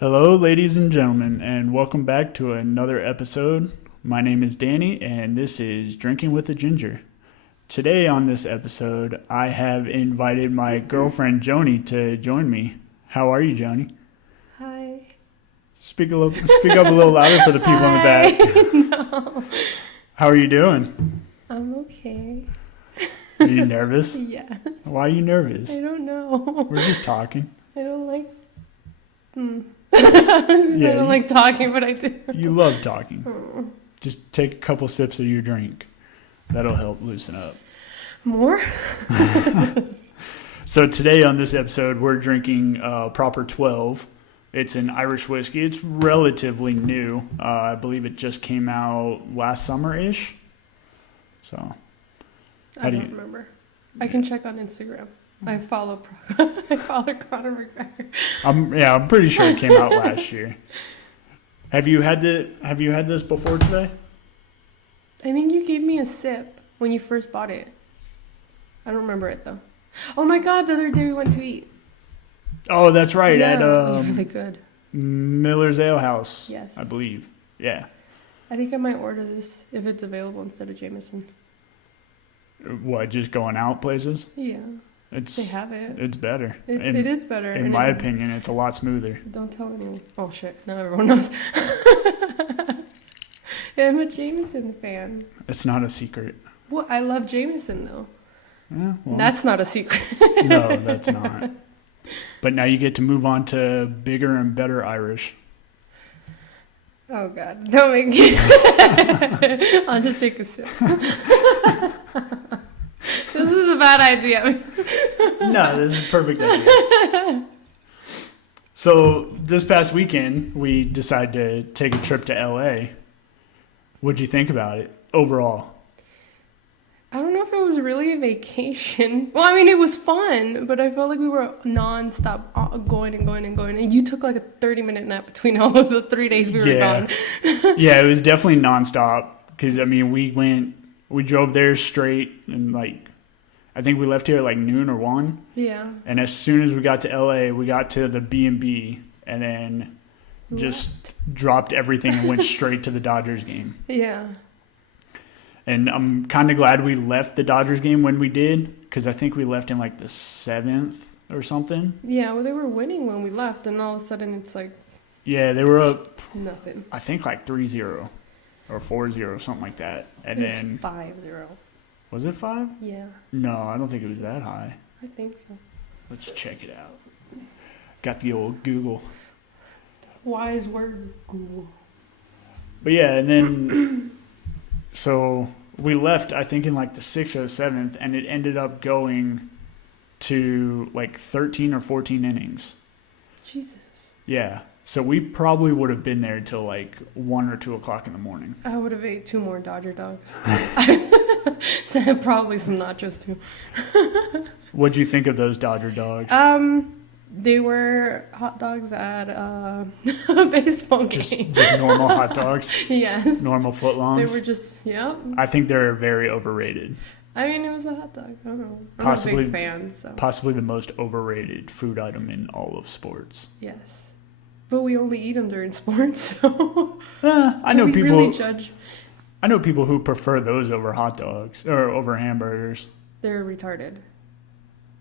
Hello, ladies and gentlemen, and welcome back to another episode. My name is Danny, and this is Drinking with a Ginger. Today on this episode, I have invited my girlfriend, Joanie, to join me. How are you, Joanie? Hi. Speak up a little louder for the people in the back. No. How are you doing? I'm okay. Are you nervous? Yes. Why are you nervous? I don't know. We're just talking. I don't like... Yeah, I don't like talking, but I do. You love talking. Just take a couple sips of your drink. That'll help loosen up. More? So today on this episode, we're drinking Proper 12. It's an Irish whiskey. It's relatively new. I believe it just came out last summer-ish. So, I don't remember. I can check on Instagram. I follow Conor McGregor. I'm pretty sure it came out last year. Have you had this before today? I think you gave me a sip when you first bought it. I don't remember it though. Oh my god, the other day we went to eat. Oh, that's right. Yeah, At it was really good. Miller's Ale House. Yes. I believe. Yeah. I think I might order this if it's available instead of Jameson. What, just going out places? Yeah. They have it. It's better. It is better. In my opinion, it's a lot smoother. Don't tell anyone. Oh shit, now everyone knows. I'm a Jameson fan. It's not a secret. Well, I love Jameson though. Yeah, well, that's not a secret. No, that's not. But now you get to move on to bigger and better Irish. Oh god, don't make it. I'll just take a sip. This is a bad idea. No, this is a perfect idea. So this past weekend, we decided to take a trip to LA. What'd you think about it overall? I don't know if it was really a vacation. Well, I mean, it was fun, but I felt like we were nonstop going and going and going. And you took like a 30-minute nap between all of the 3 days we were gone. Yeah, it was definitely nonstop. Because, I mean, we drove there straight and I think we left here at like noon or 1. Yeah. And as soon as we got to LA, we got to the B&B and then just dropped everything and went straight to the Dodgers game. Yeah. And I'm kind of glad we left the Dodgers game when we did, because I think we left in like the 7th or something. Yeah, well, they were winning when we left, and all of a sudden it's like... Yeah, they were up... Nothing. I think like 3-0 or 4-0, something like that. And it was then 5-0. Was it 5? Yeah. No, I don't think it was that high. I think so. Let's check it out. Got the old Google. Wise word, Google. But yeah, and then... So we left, I think, in like the 6th or the 7th, and it ended up going to like 13 or 14 innings. Jesus. Yeah. So we probably would have been there till like 1 or 2 o'clock in the morning. I would have ate 2 more Dodger dogs. Probably some nachos too. What'd you think of those Dodger dogs? They were hot dogs at a baseball game. Just normal hot dogs? Yes. Normal footlongs? They were just, yeah. I think they're very overrated. I mean, it was a hot dog. I don't know. I'm Possibly, a big fan, so. Possibly the most overrated food item in all of sports. Yes. But we only eat them during sports, so. I know people. Really judge? I know people who prefer those over hot dogs or over hamburgers. They're retarded.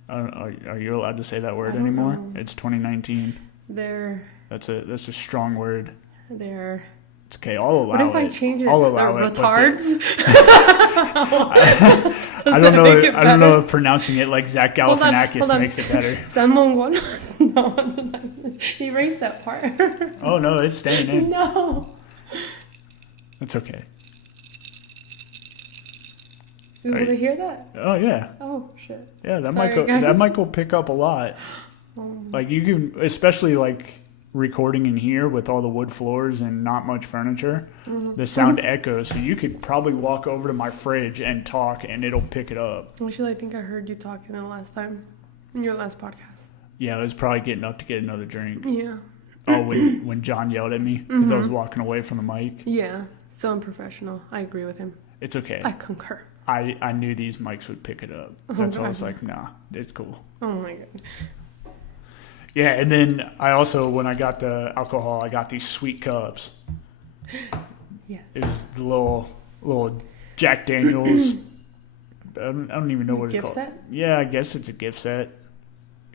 Are you allowed to say that word anymore? Know. It's 2019. That's a strong word. It's okay. I'll allow it. What if I change it? I'll allow They're it. retards. I don't know. I don't know if pronouncing it like Zach Galifianakis makes it better. No, erase that part. Oh no, it's staying in. No. It's okay. Will they hear that? Oh yeah. Oh shit. Yeah, that Sorry, might go pick up a lot. Like you can, especially like recording in here with all the wood floors and not much furniture, the sound echoes. So you could probably walk over to my fridge and talk, and it'll pick it up. Actually, I think I heard you talking the last time in your last podcast. Yeah, I was probably getting up to get another drink. Yeah. Oh, when John yelled at me because I was walking away from the mic. Yeah, so unprofessional. I agree with him. It's okay. I concur. I knew these mics would pick it up. That's why I was like, nah, it's cool. Oh my god. Yeah, and then I also, when I got the alcohol, I got these sweet cups. Yes. It was the little Jack Daniels. I don't even know what it's Gift called. set? Yeah, I guess it's a gift set.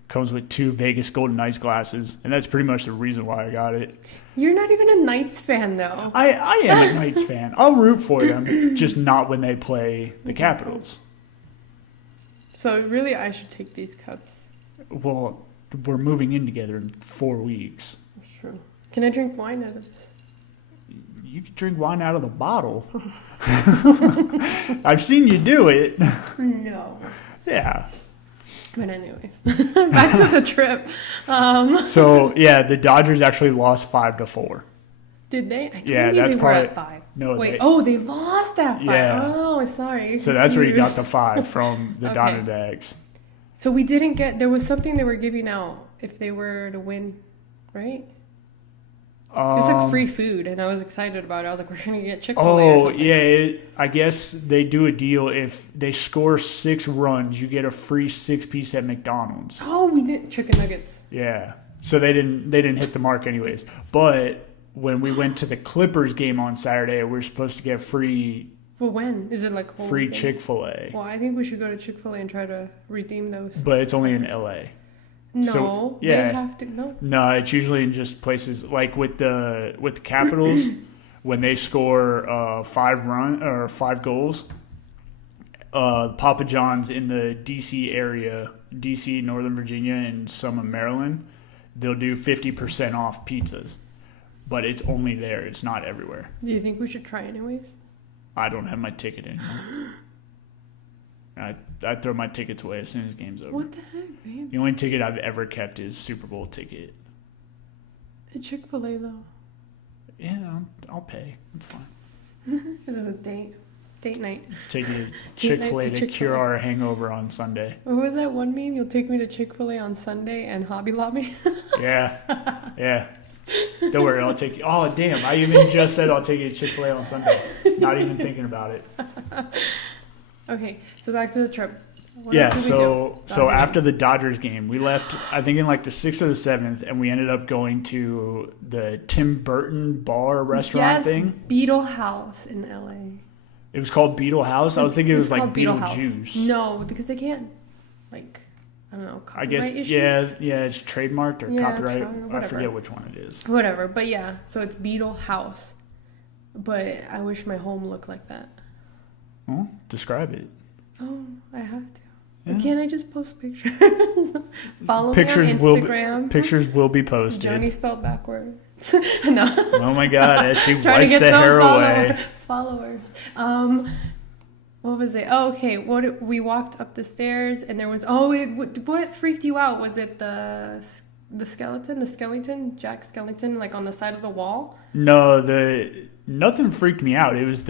Comes with 2 Vegas Golden Ice glasses, and that's pretty much the reason why I got it. You're not even a Knights fan, though. I am a Knights fan. I'll root for them, just not when they play the Capitals. So really, I should take these cups. Well, we're moving in together in 4 weeks. That's true. Can I drink wine out of this? You can drink wine out of the bottle. I've seen you do it. No. Yeah. But anyways, back to the trip. So, yeah, the Dodgers actually lost 5-4. Did they? I told Yeah, you that's they were probably- at 5. No, Wait, they lost that 5. Yeah. Oh, sorry. So that's where you got Confused. the 5 from the Okay. Diamondbacks. So we didn't get, there was something they were giving out if they were to win, right? It was like free food, and I was excited about it. I was like, we're going to get Chick-fil-A or Oh, something. yeah. I guess they do a deal. If they score 6 runs, you get a free 6-piece at McDonald's. Oh, we did chicken nuggets. Yeah. So they didn't hit the mark anyways. But when we went to the Clippers game on Saturday, we were supposed to get free Well, when? Is it like a whole free thing? Chick-fil-A. Well, I think we should go to Chick-fil-A and try to redeem those. But it's only in LA. No, So, yeah. they have to. No. No, it's usually in just places like with the Capitals when they score 5 goals. Papa John's in the DC area, DC, Northern Virginia, and some of Maryland, they'll do 50% off pizzas, but it's only there. It's not everywhere. Do you think we should try anyways? I don't have my ticket anymore. I throw my tickets away as soon as game's over. What the heck, man? The only ticket I've ever kept is Super Bowl ticket. A Chick-fil-A though. Yeah, I'll pay. It's fine. This is a date night. Take you to Chick-fil-A to cure Chick-fil-A. our hangover on Sunday. What was that one meme? You'll take me to Chick-fil-A on Sunday and Hobby Lobby. Yeah. Don't worry, I'll take you. Oh, damn. I even just said I'll take you to Chick-fil-A on Sunday. Not even thinking about it. Okay, so back to the trip. What Yeah, else did we do? so after the Dodgers game, we left, I think, in like the 6th or the 7th, and we ended up going to the Tim Burton bar restaurant yes, thing. Beetle House in LA. It was called Beetle House. I was thinking it was It's like called Beetle House. Beetlejuice. No, because they can't, like, I don't know, I guess, copyright issues? yeah, it's trademarked or Yeah, copyright. I whatever. forget which one it is. Whatever, but yeah, so it's Beetle House. But I wish my home looked like that. Oh, describe it. Oh, I have to. Yeah. Can't I just post pictures? Follow Pictures me on will Instagram. Pictures will be posted. Joanie spelled backwards. No. Oh my God, as she Trying to wipes get the some hair away. followers. What was it? Oh, okay. We walked up the stairs and there was what freaked you out? Was it the skeleton, Jack Skellington, like on the side of the wall? No, nothing freaked me out. It was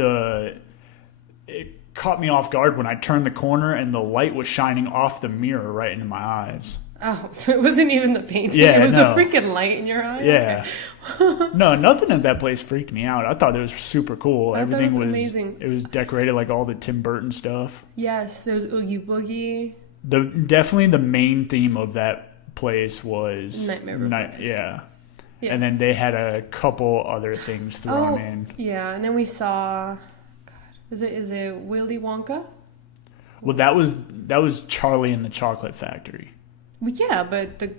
it caught me off guard when I turned the corner and the light was shining off the mirror right into my eyes. Oh, so it wasn't even the painting. Yeah, it was no. a freaking light in your eye? Yeah. Okay. No, nothing at that place freaked me out. I thought it was super cool. I thought it Everything was was amazing. It was decorated like all the Tim Burton stuff. Yes, there was Oogie Boogie. Definitely the main theme of that place was Nightmare Before Christmas. Yeah. Yeah. And then they had a couple other things thrown in. Yeah, and then we saw, God, is it Willy Wonka? Well, that was Charlie and the Chocolate Factory. Well, yeah, but it's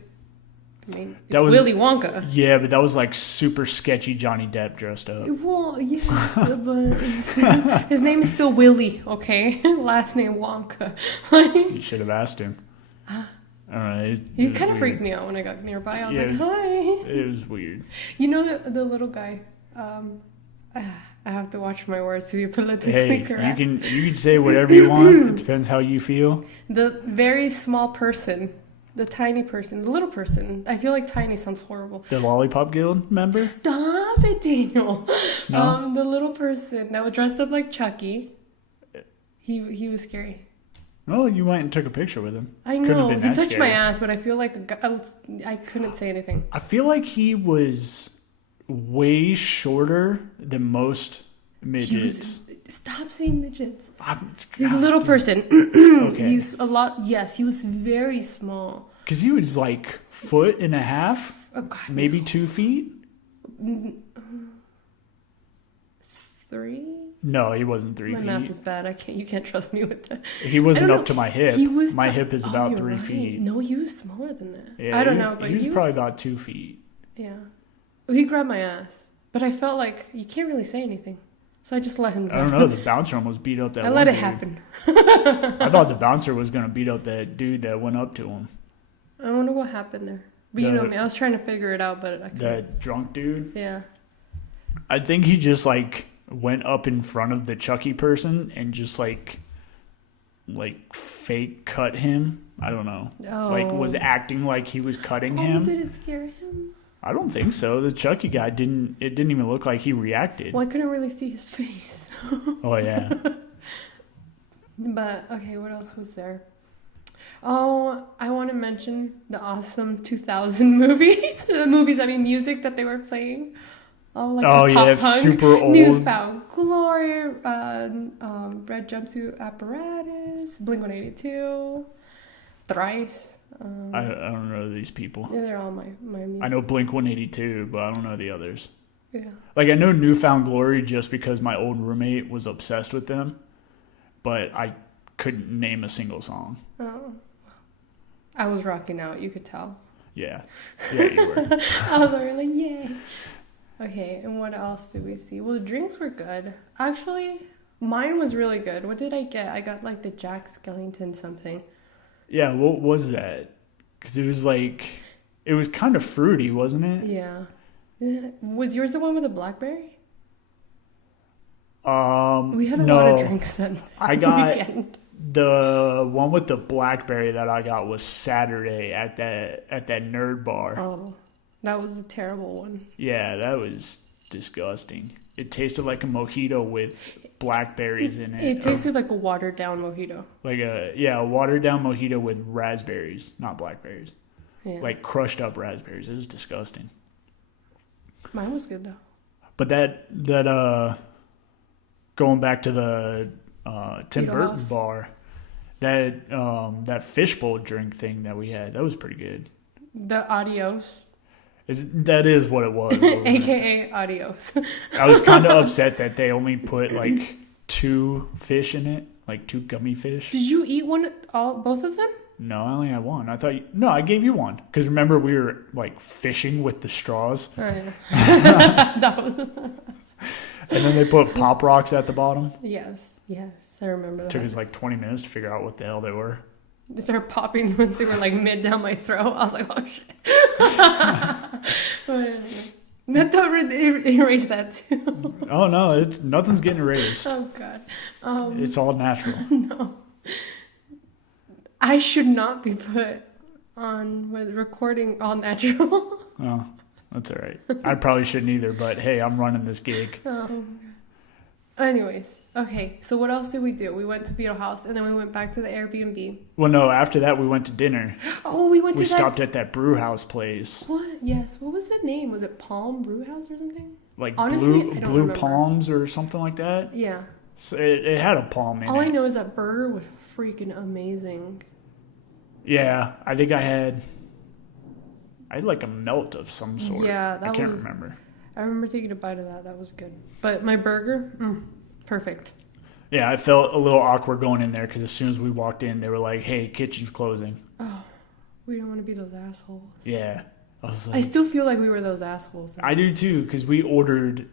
That was- Willy Wonka. Yeah, but that was like super sketchy Johnny Depp dressed up. Well, yes, but his name is still Willy, okay? Last name Wonka. You should have asked him. I don't know. He kind of freaked me out when I got nearby. I was like, hi. It was weird. You know the little guy. I have to watch my words to be politically Hey, correct. you can say whatever you want. It depends how you feel. The very small person, the tiny person, the little person. I feel like tiny sounds horrible. The Lollipop Guild member? Stop it, Daniel. No? The little person that was dressed up like Chucky. He was scary. Oh, you went and took a picture with him. I Couldn't have know. been He that touched my scary. ass, but I feel like I couldn't say anything. I feel like he was way shorter than most midgets. Stop saying midgets. I'm- He's a little person. Okay. He's a lot. Yes, he was very small. Because he was like 1.5 feet, Oh God, maybe 2 feet. 3. No, he wasn't 3 My feet. math is bad. I can't. You can't trust me with that. He wasn't I don't up to my hip. He was My hip is about you're 3 right. feet. No, he was smaller than that. Yeah, I don't know, but he was probably about 2 feet. Yeah. Well, he grabbed my ass, but I felt like you can't really say anything, so I just let him go. I don't know. The bouncer almost beat up that. I one let it dude. happen. I thought the bouncer was gonna beat up that dude that went up to him. I wonder what happened there. But you know me, I was trying to figure it out, but I couldn't. That drunk dude. Yeah. I think he just like went up in front of the Chucky person and just like fake cut him. I don't know. Oh. Like was acting like he was cutting him. Did it scare him? I don't think so. The Chucky guy didn't. It didn't even look like he reacted. Well, I couldn't really see his face. Oh yeah. But okay, what else was there? Oh, I want to mention the awesome 2000 movies. The movies, I mean, music that they were playing. Oh, like Oh the yeah, pop it's punk, super old. Newfound Glory, Red Jumpsuit Apparatus, Blink-182, Thrice. I don't know these people. Yeah, they're all my music. I know Blink-182, but I don't know the others. Yeah. Like I know Newfound Glory just because my old roommate was obsessed with them, but I couldn't name a single song. Oh. I was rocking out, you could tell. Yeah, you were. I was really yay. Okay, and what else did we see? Well, the drinks were good. Actually, mine was really good. What did I get? I got like the Jack Skellington something. Yeah, what was that? Because it was kind of fruity, wasn't it? Yeah. Was yours the one with the blackberry? We had a lot of drinks then. I got weekend. the one with the blackberry that I got was Saturday at that nerd bar. Oh, that was a terrible one. Yeah, that was disgusting. It tasted like a mojito with blackberries in it. It tasted like a watered down mojito. Like a watered down mojito with raspberries, not blackberries. Yeah. Like crushed up raspberries. It was disgusting. Mine was good though. But that going back to the Tim Beetle Burton House. bar, that fishbowl drink thing that we had, that was pretty good. The Adios. That is what it was. AKA Adios. I was kind of upset that they only put like 2 fish in it, like 2 gummy fish. Did you eat both of them? No, I only had one. I gave you one. Because remember we were like fishing with the straws. Oh, yeah. That was... And then they put Pop Rocks at the bottom. Yes, I remember that. Took us like 20 minutes to figure out what the hell they were. They started popping once they were like mid down my throat. I was like, oh shit. But anyway. Don't erase that too. Oh no, nothing's getting erased. Oh god. It's all natural. No. I should not be put on with recording all natural. Oh, that's all right. I probably shouldn't either, but hey, I'm running this gig. Anyways, okay. So what else did we do? We went to Beetle House and then we went back to the Airbnb. Well, no, after that we went to dinner. Oh, we stopped at that brew house place. What? Yes. What was the name? Was it Palm Brew House or something? Like Honestly, I don't Blue remember. Palms or something like that? Yeah. So it had a palm in it. All I know is that burger was freaking amazing. Yeah, I think I had like a melt of some sort. Yeah, I can't remember. I remember taking a bite of that. That was good. But my burger, perfect. Yeah, I felt a little awkward going in there because as soon as we walked in, they were like, "Hey, kitchen's closing." Oh, we don't want to be those assholes. Yeah, I was I like, still feel like we were those assholes. I do too because we ordered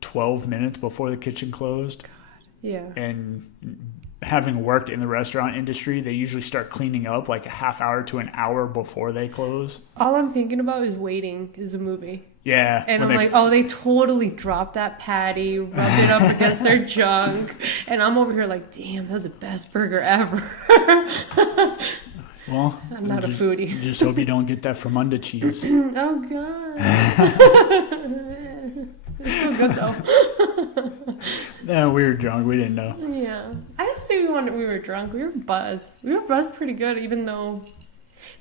12 minutes before the kitchen closed. Yeah. And having worked in the restaurant industry, they usually start cleaning up like a half hour to an hour before they close. All I'm thinking about is Waiting is the movie. Yeah. And I'm like, they totally dropped that patty, rubbed it up against their junk. And I'm over here like, damn, that was the best burger ever. Well, I'm not a foodie. Just hope you don't get that Fremunda cheese. Oh, God. It's still good, though. No, we were drunk. We didn't know. Yeah. I don't think we were drunk. We were buzzed. We were buzzed pretty good, even though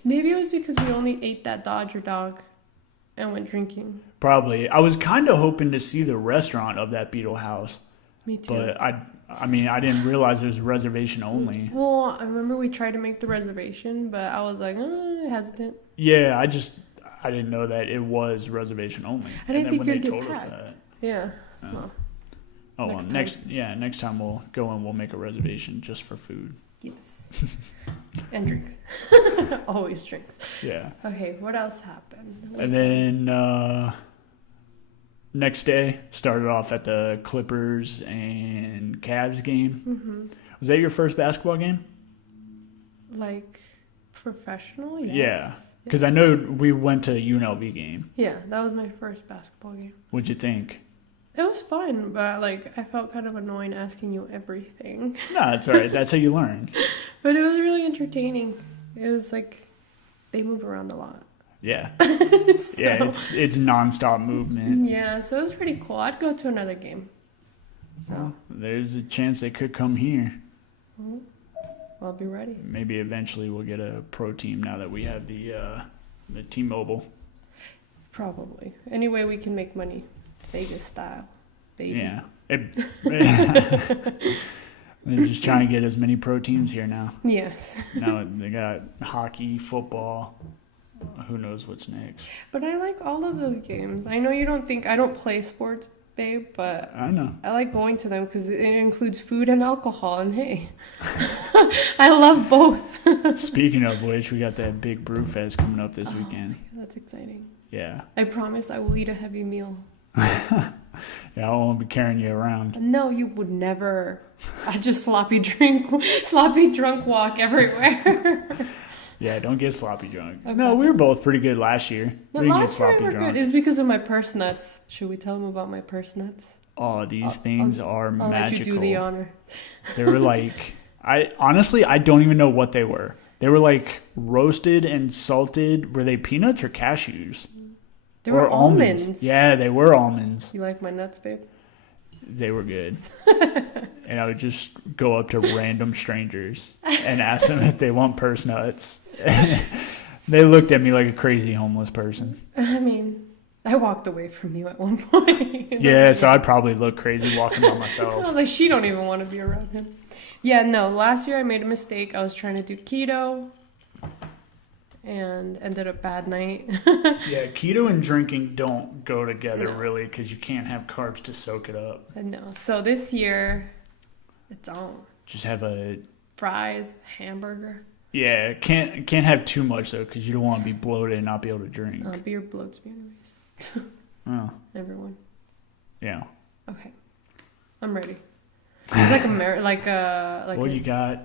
maybe it was because we only ate that Dodger dog and went drinking. Probably. I was kind of hoping to see the restaurant of that Beetle House. Me too. But I didn't realize it was reservation only. Well, I remember we tried to make the reservation, but I was like, hesitant. Yeah, I didn't know that it was reservation only. I didn't think when you'd they get told us packed. that. Yeah. Well, next time we'll go and we'll make a reservation just for food. yes. And drinks. Always drinks. Yeah. Okay, what else happened? And then next day started off at the Clippers and Cavs game. Mm-hmm. Was that your first basketball game? Like professional? Yes. Yeah. Because I know we went to a UNLV game. Yeah, that was my first basketball game. What'd you think? It was fun, but like I felt kind of annoying asking you everything. No, it's all right. That's how you learn. But it was really entertaining. It was like they move around a lot. Yeah. So, Yeah, it's nonstop movement. yeah, so it was pretty cool. I'd go to another game. So Well, there's a chance they could come here. I'll be ready. Maybe eventually we'll get a pro team now that we have the T-Mobile. Probably. Any way we can make money. Vegas style. Baby. Yeah. They're just trying to get as many pro teams here now. Yes. Now they got hockey, football. Who knows what's next? But I like all of those games. I know you don't think I don't play sports, babe, but I know. I like going to them because it includes food and alcohol. And hey, I love both. Speaking of which, we got that big brew fest coming up this weekend. That's exciting. Yeah. I promise I will eat a heavy meal. Yeah, I won't be carrying you around. No, you would never. I just sloppy drunk walk everywhere. Yeah, don't get sloppy drunk. Okay. No, we were both pretty good last year. The We didn't get last year sloppy we were drunk. good. It's because of my purse nuts. Should we tell them about my purse nuts? Oh, these things are I'll magical. let you do the honor. They were like, I don't even know what they were. They were like roasted and salted. Were they peanuts or cashews? They were almonds. Yeah, they were almonds. You like my nuts, babe? They were good. And I would just go up to random strangers and ask them if they want purse nuts. They looked at me like a crazy homeless person. I mean, I walked away from you at one point. Yeah, so I'd probably look crazy walking by I myself. was like, she don't even want to be around him. Yeah, no, last year I made a mistake. I was trying to do keto and ended up bad night. Yeah, keto and drinking don't go together really because you can't have carbs to soak it up. No, so this year it's on. Just have a Fries, hamburger. yeah. Can't have too much though because you don't want to be bloated and not be able to drink. Beer bloats me anyways. Oh, Everyone. yeah. Okay. I'm ready. It's like a What you got?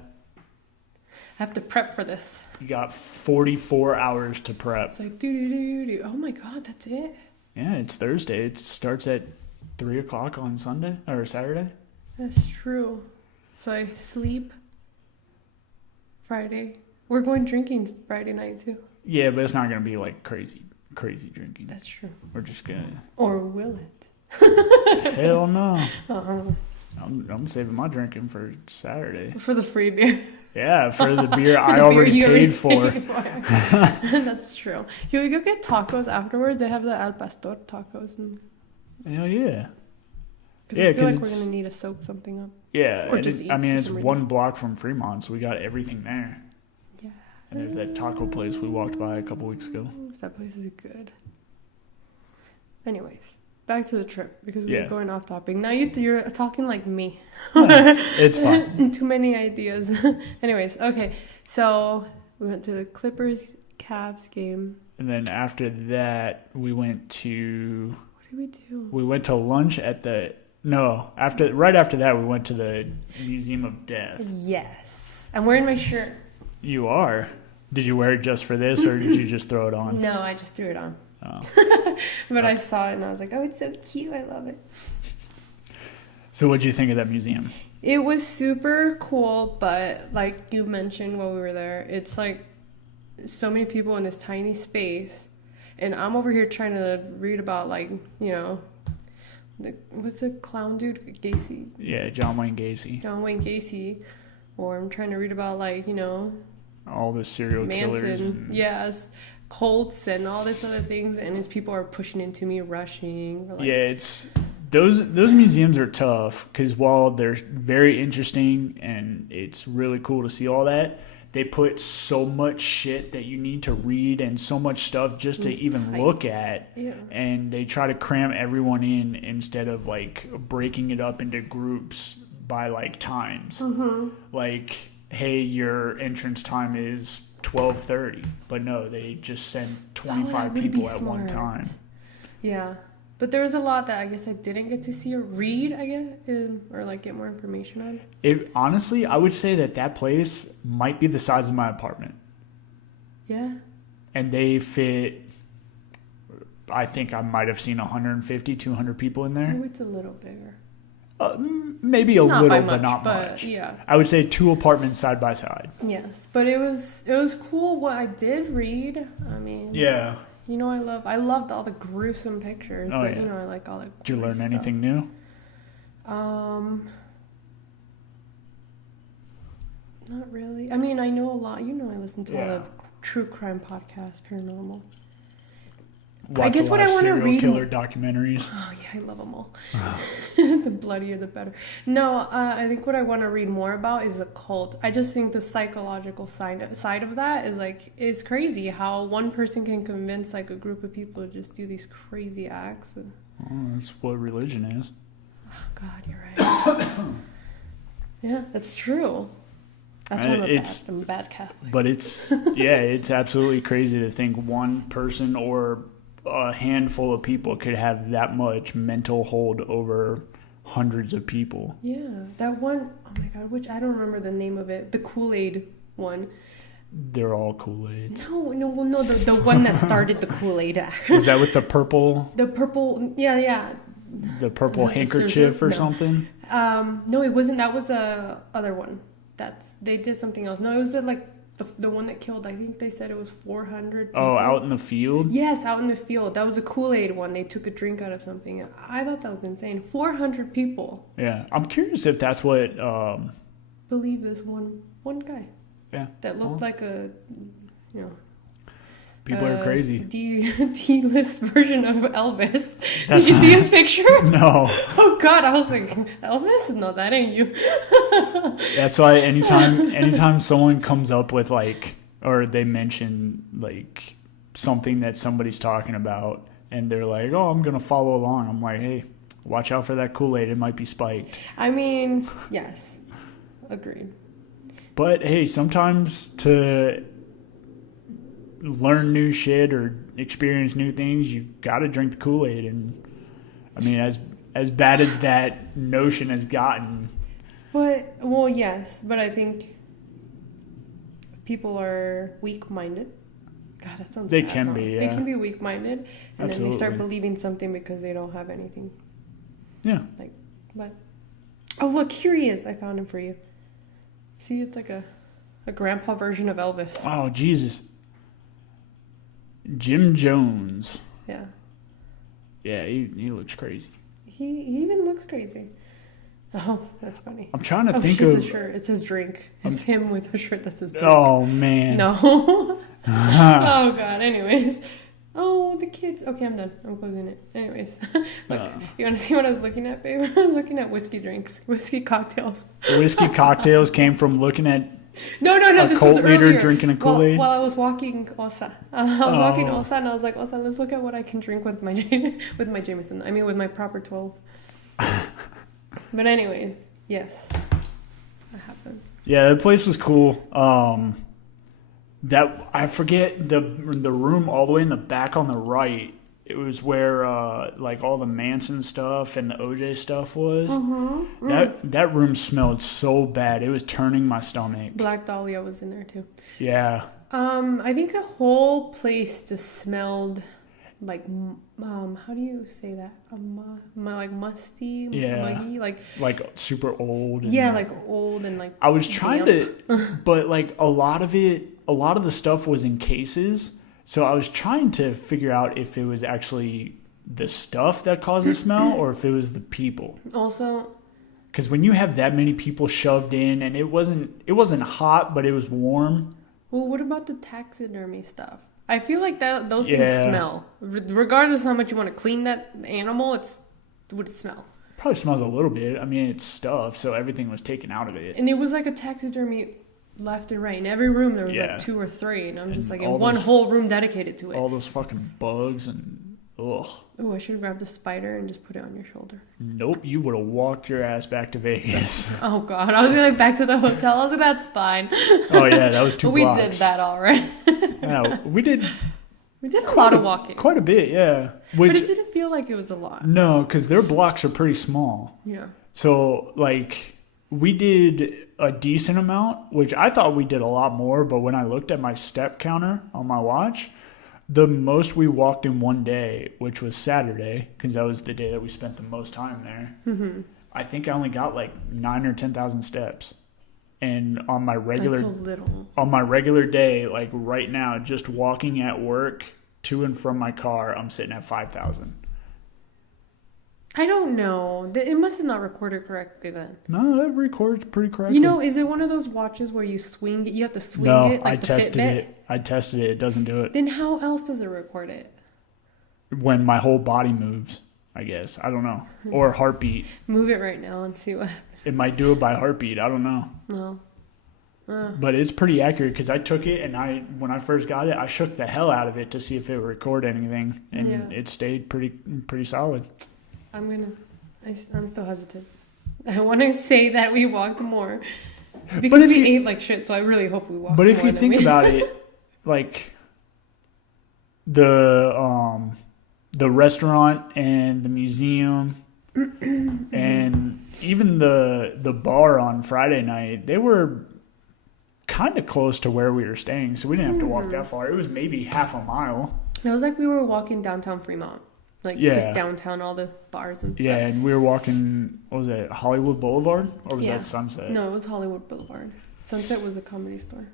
I have to prep for this. You got 44 hours to prep. It's like do. Oh my god, that's it. Yeah, it's Thursday. It starts at 3:00 on Sunday or Saturday. That's true. So I sleep Friday. We're going drinking Friday night too. Yeah, but it's not gonna be like crazy drinking. That's true. We're just gonna. Or will it? Hell no. Uh-uh. I'm saving my drinking for Saturday. For the free beer. Yeah, for the beer For I the already beer you paid for. That's true. Can we go get tacos afterwards? They have the Al Pastor tacos. Hell yeah. Because Yeah, I feel 'cause like we're it's- going to need to soak something up. Yeah, Or and just it- eat I mean for it's some reason. one block from Fremont, so we got everything there. Yeah. And there's that taco place we walked by a couple weeks ago. That place is good. Anyways, back to the trip because we Yeah. were going off topic. Now you're talking like me. It's fun. Too many ideas. Anyways, okay. So we went to the Clippers Cavs game. And then after that, we went to What did we do? lunch at the right after that we went to the Museum of Death. Yes. I'm wearing my shirt. You are. Did you wear it just for this or did you just throw it on? No, I just threw it on. Oh. But I saw it and I was like, oh, it's so cute. I love it. So what'd you think of that museum? It was super cool, but like you mentioned while we were there, it's like so many people in this tiny space. And I'm over here trying to read about like, you know, what's the clown dude? Gacy. Yeah, John Wayne Gacy. John Wayne Gacy. Or I'm trying to read about like, you know, All the serial killers. Manson. Yes. Cults and all this other things. And as people are pushing into me, rushing. Like, Yeah, it's those museums are tough because while they're very interesting and it's really cool to see all that, they put so much shit that you need to read and so much stuff just to even look at. Yeah. And they try to cram everyone in instead of like breaking it up into groups by like times. Like, hey, your entrance time is 12:30, but no, they just send 25 people at one time. Yeah. But there was a lot that I guess I didn't get to see or read, I guess, or like get more information on. Honestly, I would say that place might be the size of my apartment. Yeah. And they fit, I think I might have seen 150, 200 people in there. Oh, it's a little bigger. Maybe not little, but not but much. Yeah. I would say 2 apartments side by side. Yes, but it was cool what I did read. I mean, yeah. You know, I loved all the gruesome pictures, but you know, I like all the. Did you learn stuff. anything new? Not really. I mean, I know a lot. You know, I listen to all the true crime podcasts, paranormal. I guess what I want to read. Serial killer documentaries. Oh yeah, I love them all. The bloodier, the better. No, I think what I want to read more about is a cult. I just think the psychological side of that is like it's crazy how one person can convince like a group of people to just do these crazy acts. That's what religion is. Oh God, you're right. Yeah, that's true. That's why I'm a bad Catholic. But it's it's absolutely crazy to think one person or a handful of people could have that much mental hold over hundreds of people. Yeah, that one, oh my God, which I don't remember the name of it, the Kool-Aid one. They're all Kool-Aid. No, the one that started the Kool-Aid. Was that with the purple? The purple, yeah. The purple handkerchief or something? No, it wasn't. That was the other one. They did something else. No, it was the one that killed, I think they said it was 400 people. Oh, out in the field? Yes, out in the field. That was a Kool-Aid one. They took a drink out of something. I thought that was insane. 400 people. Yeah. I'm curious if that's what... believe this one guy. Yeah. That looked like a, people are crazy. D-list version of Elvis. Did you see his picture? No. Oh God, I was like, Elvis? No, that ain't you. That's why anytime someone comes up with like, or they mention like something that somebody's talking about and they're like, oh, I'm going to follow along. I'm like, hey, watch out for that Kool-Aid. It might be spiked. I mean, yes. Agreed. But hey, sometimes to learn new shit or experience new things, you got to drink the Kool-Aid. And I mean, as bad as that notion has gotten. Yes, but I think people are weak-minded. God, that sounds They bad, can be, yeah. They can be weak-minded, and Absolutely. then they start believing something because they don't have anything. Yeah. Oh, look, here he is. I found him for you. See, it's like a grandpa version of Elvis. Oh, Jesus. Jim Jones. Yeah. Yeah, he looks crazy. He even looks crazy. Oh, that's funny. I'm trying to think it's of... a shirt. It's his drink. It's him with a shirt that says drink. Oh, man. No. Oh, God. Anyways. Oh, the kids. Okay, I'm done. I'm closing it. Anyways. Look, you want to see what I was looking at, babe? I was looking at whiskey cocktails. Whiskey cocktails came from looking at No. This cult was leader earlier. drinking a Kool-Aid? While I was walking Osa. Walking Osa, and I was like, Osa, let's look at what I can drink with my Jameson. I mean, with my proper 12. But anyways, yes. That happened. Yeah, the place was cool. That I forget the room all the way in the back on the right. It was where like all the Manson stuff and the OJ stuff was. Mm-hmm. That room smelled so bad. It was turning my stomach. Black Dahlia was in there too. Yeah. I think the whole place just smelled like how do you say that? Like musty, muggy, like super old. Yeah, like old and like. I was trying to, but like a lot of the stuff was in cases. So I was trying to figure out if it was actually the stuff that caused the smell or if it was the people. Also, because when you have that many people shoved in and it wasn't hot, but it was warm. Well, what about the taxidermy stuff? I feel like those things smell. Regardless of how much you want to clean that animal, would it smell? Probably smells a little bit. I mean, it's stuff, so everything was taken out of it. And it was like a taxidermy left and right. In every room, there was Yeah. like 2 or 3. And I'm just And like, in all one those- whole room dedicated to it. All those fucking bugs and ugh. Oh, I should have grabbed a spider and just put it on your shoulder. Nope, you would have walked your ass back to Vegas. Oh, God. I was going back to the hotel. I was like, that's fine. Oh yeah, that was 2 We blocks. did that already. Yeah, we did We did a lot of walking. quite a bit, yeah. Which But it didn't feel like it was a lot. no, because their blocks are pretty small. Yeah. So like we did a decent amount, which I thought we did a lot more. But when I looked at my step counter on my watch, the most we walked in one day, which was Saturday, because that was the day that we spent the most time there. Mm-hmm. I think I only got like 9,000 or 10,000 steps. And on my regular That's a little. on my regular day, like right now, just walking at work to and from my car, I'm sitting at 5,000. I don't know. It must have not recorded correctly then. No, it records pretty correctly. You know, is it one of those watches where you swing it? You have to swing no, it like I the tested Fitbit? it. I tested it. It doesn't do it. Then how else does it record it? When my whole body moves, I guess. I don't know. Or heartbeat. Move it right now and see what happens. It might do it by heartbeat. I don't know. No. But it's pretty accurate because I took it and when I first got it, I shook the hell out of it to see if it would record anything, and Yeah. it stayed pretty solid. I'm still hesitant. I want to say that we walked more But because if we you- ate like shit. So I really hope we walked. But if more you than think we- about it, like the restaurant and the museum and even the bar on Friday night, they were kind of close to where we were staying, so we didn't have to walk that far. It was maybe half a mile. it was like we were walking downtown Fremont, like Yeah. just downtown, all the bars and Yeah, stuff. and we were walking, what was it, Hollywood Boulevard? Or was Yeah. that Sunset? No, it was Hollywood Boulevard. Sunset was a comedy store.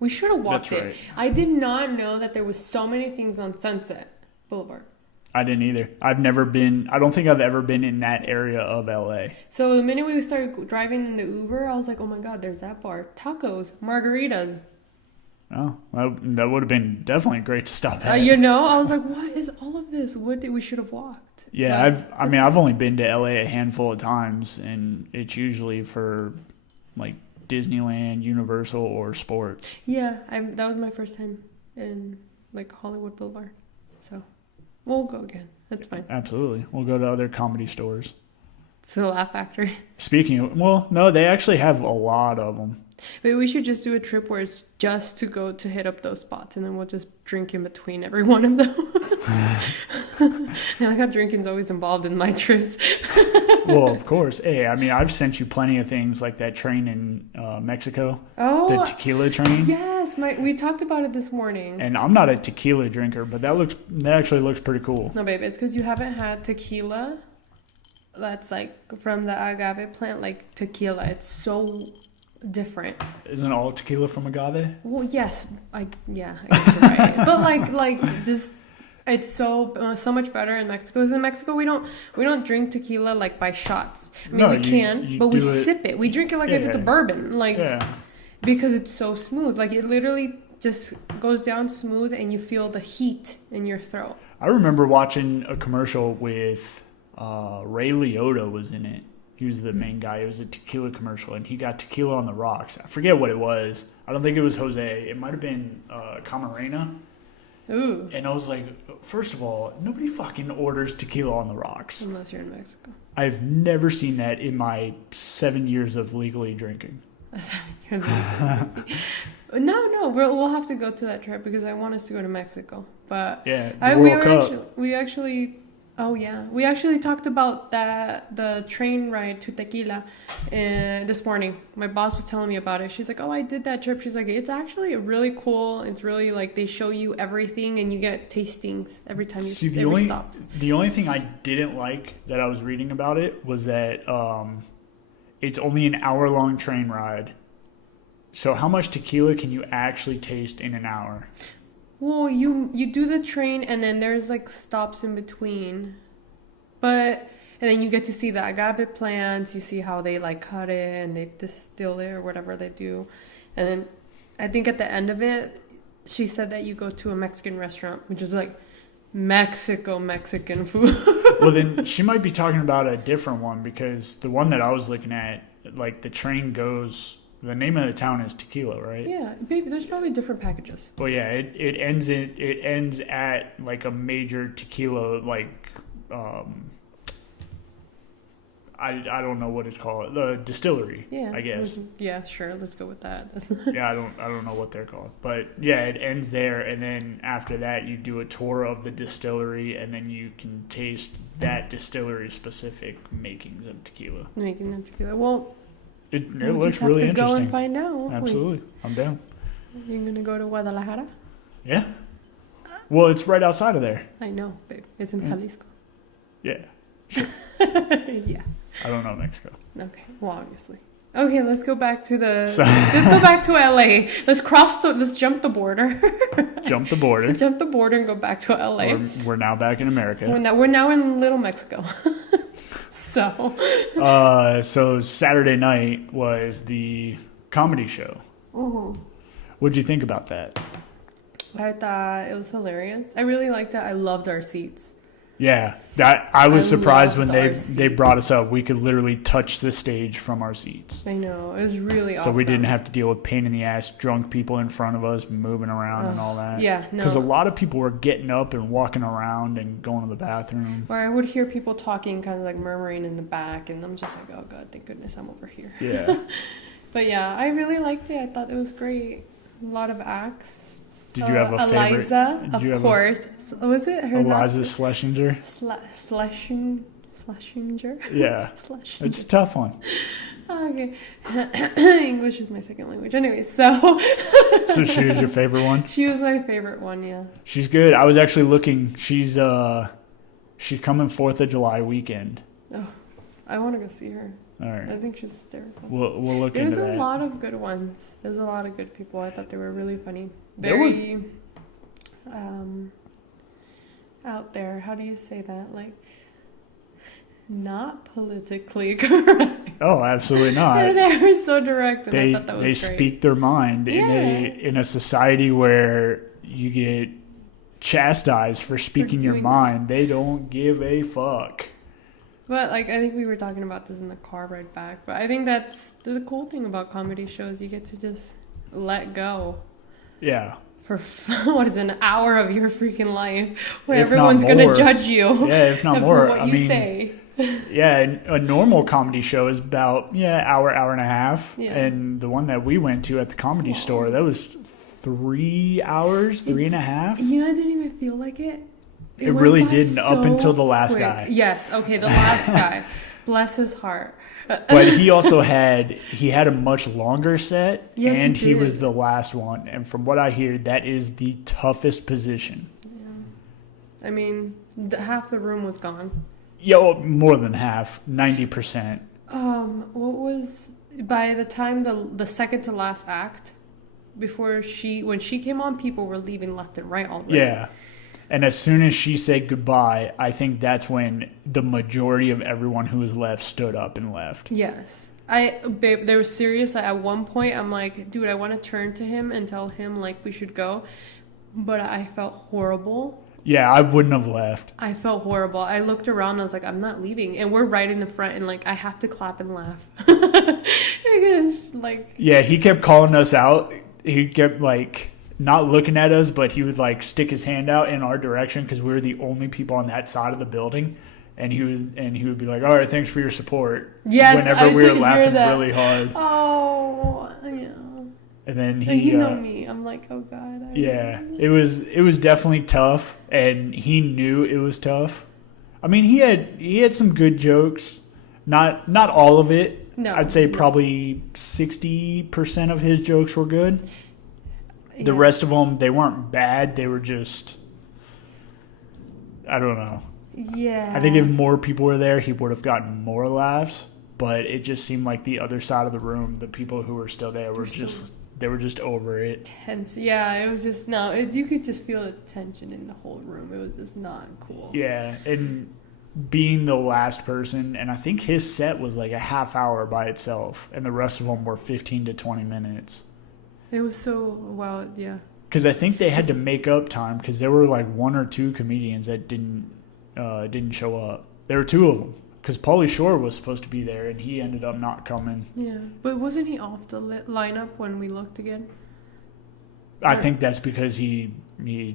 We should have walked That's it. right. I did not know that there was so many things on Sunset Boulevard. I didn't either. I don't think I've ever been in that area of LA. So the minute we started driving in the Uber, I was like, oh my God, there's that bar. Tacos, margaritas. Oh, that would have been definitely great to stop at. I was like, what is all of this? What did we should have walked? Yeah, But- I've only been to LA a handful of times, and it's usually for like Disneyland, Universal, or sports. Yeah, that was my first time in like Hollywood Boulevard. So we'll go again. That's fine. Absolutely. We'll go to other comedy stores. It's the Laugh Factory. Speaking of, well, no, they actually have a lot of them. Maybe we should just do a trip where it's just to go to hit up those spots, and then we'll just drink in between every one of them. And I got drinking's always involved in my trips. Well, of course. Hey, I mean, I've sent you plenty of things like that train in Mexico, Oh, the tequila train. yes, we talked about it this morning. And I'm not a tequila drinker, but that actually looks pretty cool. No, babe, it's because you haven't had tequila. That's like from the agave plant, like tequila. It's so different. Isn't all tequila from agave? Well, yes, I guess you're right. But like this, it's so much better in Mexico. Because in Mexico we don't drink tequila like by shots. I mean, No, we you can, but we do it- sip it. We drink it like if it's a Yeah. bourbon, like Yeah. because it's so smooth. Like it literally just goes down smooth, and you feel the heat in your throat. I remember watching a commercial with Ray Liotta was in it. He was the main guy. It was a tequila commercial, and he got tequila on the rocks. I forget what it was. I don't think it was Jose. It might have been Camarena. Ooh, And I was like, first of all, nobody fucking orders tequila on the rocks. unless you're in Mexico. I've never seen that in my 7 years of legally drinking. No, we'll have to go to that trip because I want us to go to Mexico. But Yeah, the we World Cup. we actually talked about the train ride to Tequila this morning. My boss was telling me about it. She's like, oh, I did that trip. She's like, it's actually really cool. It's really like they show you everything and you get tastings every time you See, every stops. the only thing I didn't like that I was reading about it was that it's only an hour-long train ride. So how much tequila can you actually taste in an hour? Well, you do the train and then there's like stops in between, and then you get to see the agave plants. You see how they like cut it and they distill it or whatever they do, and then I think at the end of it, she said that you go to a Mexican restaurant, which is like Mexican food. Well, then she might be talking about a different one because the one that I was looking at, like the train goes The name of the town is Tequila, right? Yeah, baby. There's probably different packages. Well, yeah, it ends at like a major tequila I don't know what it's called, the distillery. Yeah, I guess. Yeah, sure. Let's go with that. Yeah, I don't know what they're called, but yeah, it ends there, and then after that, you do a tour of the distillery, and then you can taste that distillery specific makings of tequila. Making the tequila. Well, it we'll looks just have really to interesting. Go and find out. Absolutely, I'm down. You're gonna go to Guadalajara? Yeah. Well, it's right outside of there. I know, babe. It's in Jalisco. Yeah. Yeah. I don't know Mexico. Okay. Well, obviously. Okay, let's go back to let's go back to LA. Let's jump the border. Jump the border. Jump the border and go back to LA. We're now back in America. We're now in Little Mexico. So Saturday night was the comedy show. Mm-hmm. What'd you think about that? I thought it was hilarious. I really liked it. I loved our seats. Yeah, that I was surprised when loved they brought us up. We could literally touch the stage from our seats. I know, it was really awesome. So we didn't have to deal with pain in the ass, drunk people in front of us moving around and all that. Yeah, no. Because a lot of people were getting up and walking around and going to the bathroom. Or I would hear people talking, kind of like murmuring in the back, and I'm just like, oh god, thank goodness I'm over here. Yeah. But yeah, I really liked it. I thought it was great. A lot of acts. Did you have a favorite? Eliza, of course. Was it her? Eliza Schlesinger. Schlesinger. Yeah. Schlesinger. It's a tough one. Oh, okay. English is my second language. Anyway, so. So she was your favorite one? She was my favorite one, yeah. She's good. I was actually looking. She's coming 4th of July weekend. Oh, I want to go see her. All right. I think she's hysterical. We'll look into that. There's a lot of good ones. There's a lot of good people. I thought they were really funny. Out there. How do you say that? Like, not politically correct. Oh, absolutely not. They were so direct, and I thought that was they great. speak their mind in a society where you get chastised for speaking your mind. They don't give a fuck. But like, I think we were talking about this in the car ride back. But I think that's the cool thing about comedy shows. You get to just let go. Yeah. For what is an hour of your freaking life where everyone's gonna judge you. Yeah, if not more. What you say. Yeah, a normal comedy show is about hour and a half. Yeah. And the one that we went to at the Comedy Store, that was 3 hours, 3.5. You know, I didn't even feel like it. It really didn't up until the last guy. Yes, okay, the last guy. Bless his heart. But he also had a much longer set, yes, and he was the last one. And from what I hear, that is the toughest position. Yeah. I mean, half the room was gone. Yeah, well, more than half, 90%. What was by the time the second to last act, when she came on, people were leaving left and right already. Yeah. And as soon as she said goodbye, I think that's when the majority of everyone who was left stood up and left. Yes. Babe, they were serious. At one point, I'm like, dude, I want to turn to him and tell him, like, we should go. But I felt horrible. Yeah, I wouldn't have left. I felt horrible. I looked around and I was like, I'm not leaving. And we're right in the front and, like, I have to clap and laugh. Because, like... Yeah, he kept calling us out. He kept, like... not looking at us, but he would like stick his hand out in our direction because we were the only people on that side of the building, and he would be like, "All right, thanks for your support." Yes, whenever we were laughing really hard. Oh, yeah. And then he know me. I'm like, oh god. It was definitely tough, and he knew it was tough. I mean, he had some good jokes, not all of it. No, I'd say probably 60% of his jokes were good. The rest of them, they weren't bad. They were just, I don't know. Yeah. I think if more people were there, he would have gotten more laughs. But it just seemed like the other side of the room, the people who were still there they were just over it. Tense. Yeah, it was just, you could just feel the tension in the whole room. It was just not cool. Yeah, and being the last person, and I think his set was like a half hour by itself, and the rest of them were 15 to 20 minutes. It was so yeah. Because I think they had to make up time because there were like one or two comedians that didn't show up. There were two of them because Pauly Shore was supposed to be there, and he ended up not coming. Yeah, but wasn't he off the lineup when we looked again? I think that's because he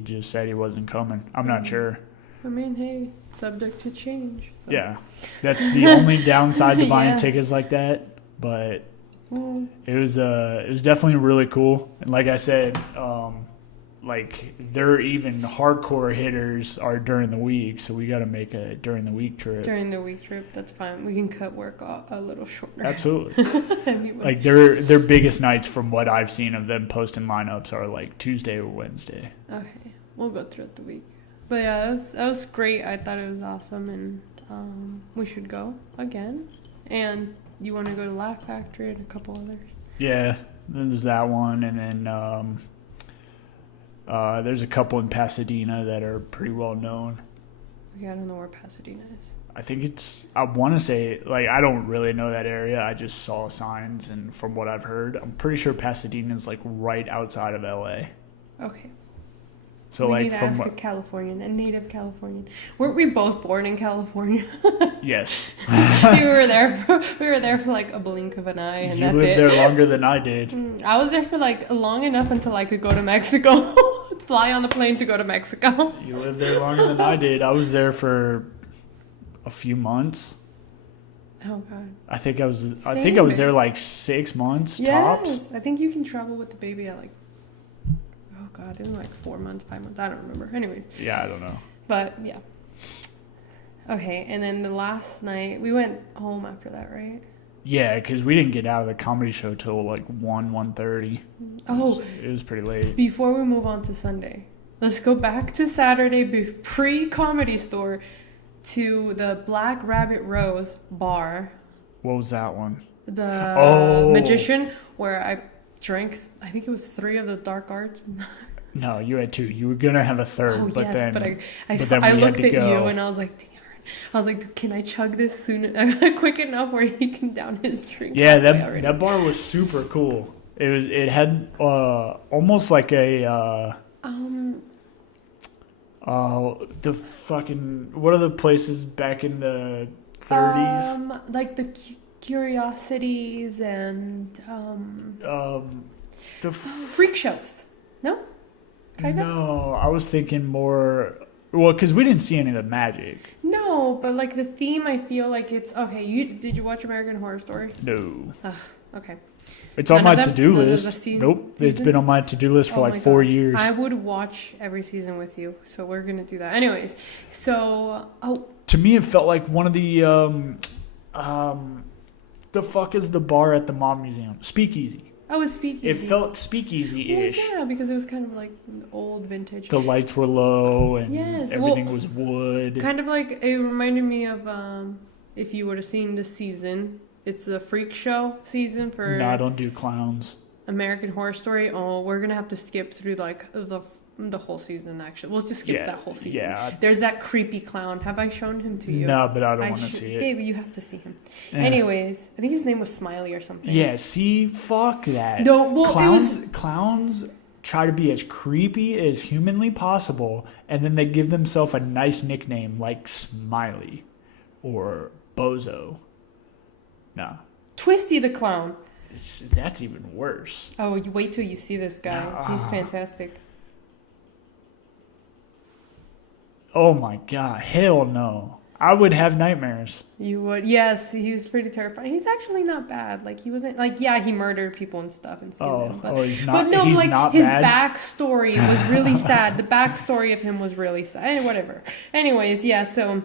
just said he wasn't coming. I'm not sure. I mean, hey, subject to change. So. Yeah, that's the only downside to buying Yeah. tickets like that. But it was definitely really cool. And like I said, like they're even hardcore hitters are during the week, so we got to make a during the week trip. During the week trip, that's fine. We can cut work a little shorter. Absolutely. Anyway. Like their biggest nights from what I've seen of them posting lineups are like Tuesday or Wednesday. Okay, we'll go throughout the week. But yeah, that was great. I thought it was awesome, and we should go again. And you want to go to Laugh Factory and a couple others? Yeah, then there's that one, and then there's a couple in Pasadena that are pretty well known. Okay, I don't know where Pasadena is. I want to say, like, I don't really know that area. I just saw signs, and from what I've heard, I'm pretty sure Pasadena is like right outside of LA. Okay. So we like need to ask a Californian, a native Californian. Weren't we both born in California? Yes. we were there. We were there for like a blink of an eye, and You that's lived it. there longer than I did. I was there for like long enough until I could go to Mexico. Fly on the plane to go to Mexico. You lived there longer than I did. I was there for a few months. Oh God. I think I was Same. there like 6 months Yes, tops. I think you can travel with the baby at like, oh God, it was like 4 months, 5 months. I don't remember. Anyways. Yeah, I don't know. But yeah. Okay, and then the last night we went home after that, right? Yeah, because we didn't get out of the comedy show till like 1:30. Oh, It was pretty late. before we move on to Sunday, let's go back to Saturday pre-Comedy Store to the Black Rabbit Rose bar. What was that one? The Magician, where I drank, I think it was 3 of the dark arts. No, you had 2. You were gonna have a third, Oh, but yes, then but I then we looked had to at you go. and I was like, damn. I was like, can I chug this soon, quick enough where he can down his drink? Yeah, halfway already? that bar was super cool. It had almost like a the fucking, what are the places back in the 30s? Like the Curiosities and The freak shows. No? Kind of? No, I was thinking more. Well, because we didn't see any of the magic. No, but like the theme, I feel like it's okay. Did you watch American Horror Story? No. Ugh, okay. It's on None my of them? to-do None of the list. Nope. It's seasons? been on my to-do list for Oh like my 4 God. years. I would watch every season with you, so we're gonna do that. Anyways, so To me, it felt like one of the fuck is the bar at the Mob Museum? Speakeasy. it's Speakeasy. It felt speakeasy-ish. Well, yeah, because it was kind of like old vintage. The lights were low and Yes, everything well, was wood. Kind of like it reminded me of if you would have seen the season. It's a freak show season for No, I don't do clowns. American Horror Story. Oh, we're gonna have to skip through like the whole season. Actually, we'll just skip that whole season. Yeah. There's that creepy clown. Have I shown him to you? No, but I don't want to see it. Baby, you have to see him. Yeah. Anyways, I think his name was Smiley or something. Yeah, see, fuck that. No, well, Clowns try to be as creepy as humanly possible, and then they give themselves a nice nickname like Smiley or Bozo. Nah, Twisty the Clown. that's even worse. Oh, you wait till you see this guy. He's fantastic. Oh my god, hell no. I would have nightmares. You would, yes. He was pretty terrifying. He's actually not bad. Like he wasn't like, yeah, he murdered people and stuff and skinned them. But, he's not. but no, he's like not his bad. backstory was really sad. The backstory of him was really sad. And whatever. Anyways, yeah. So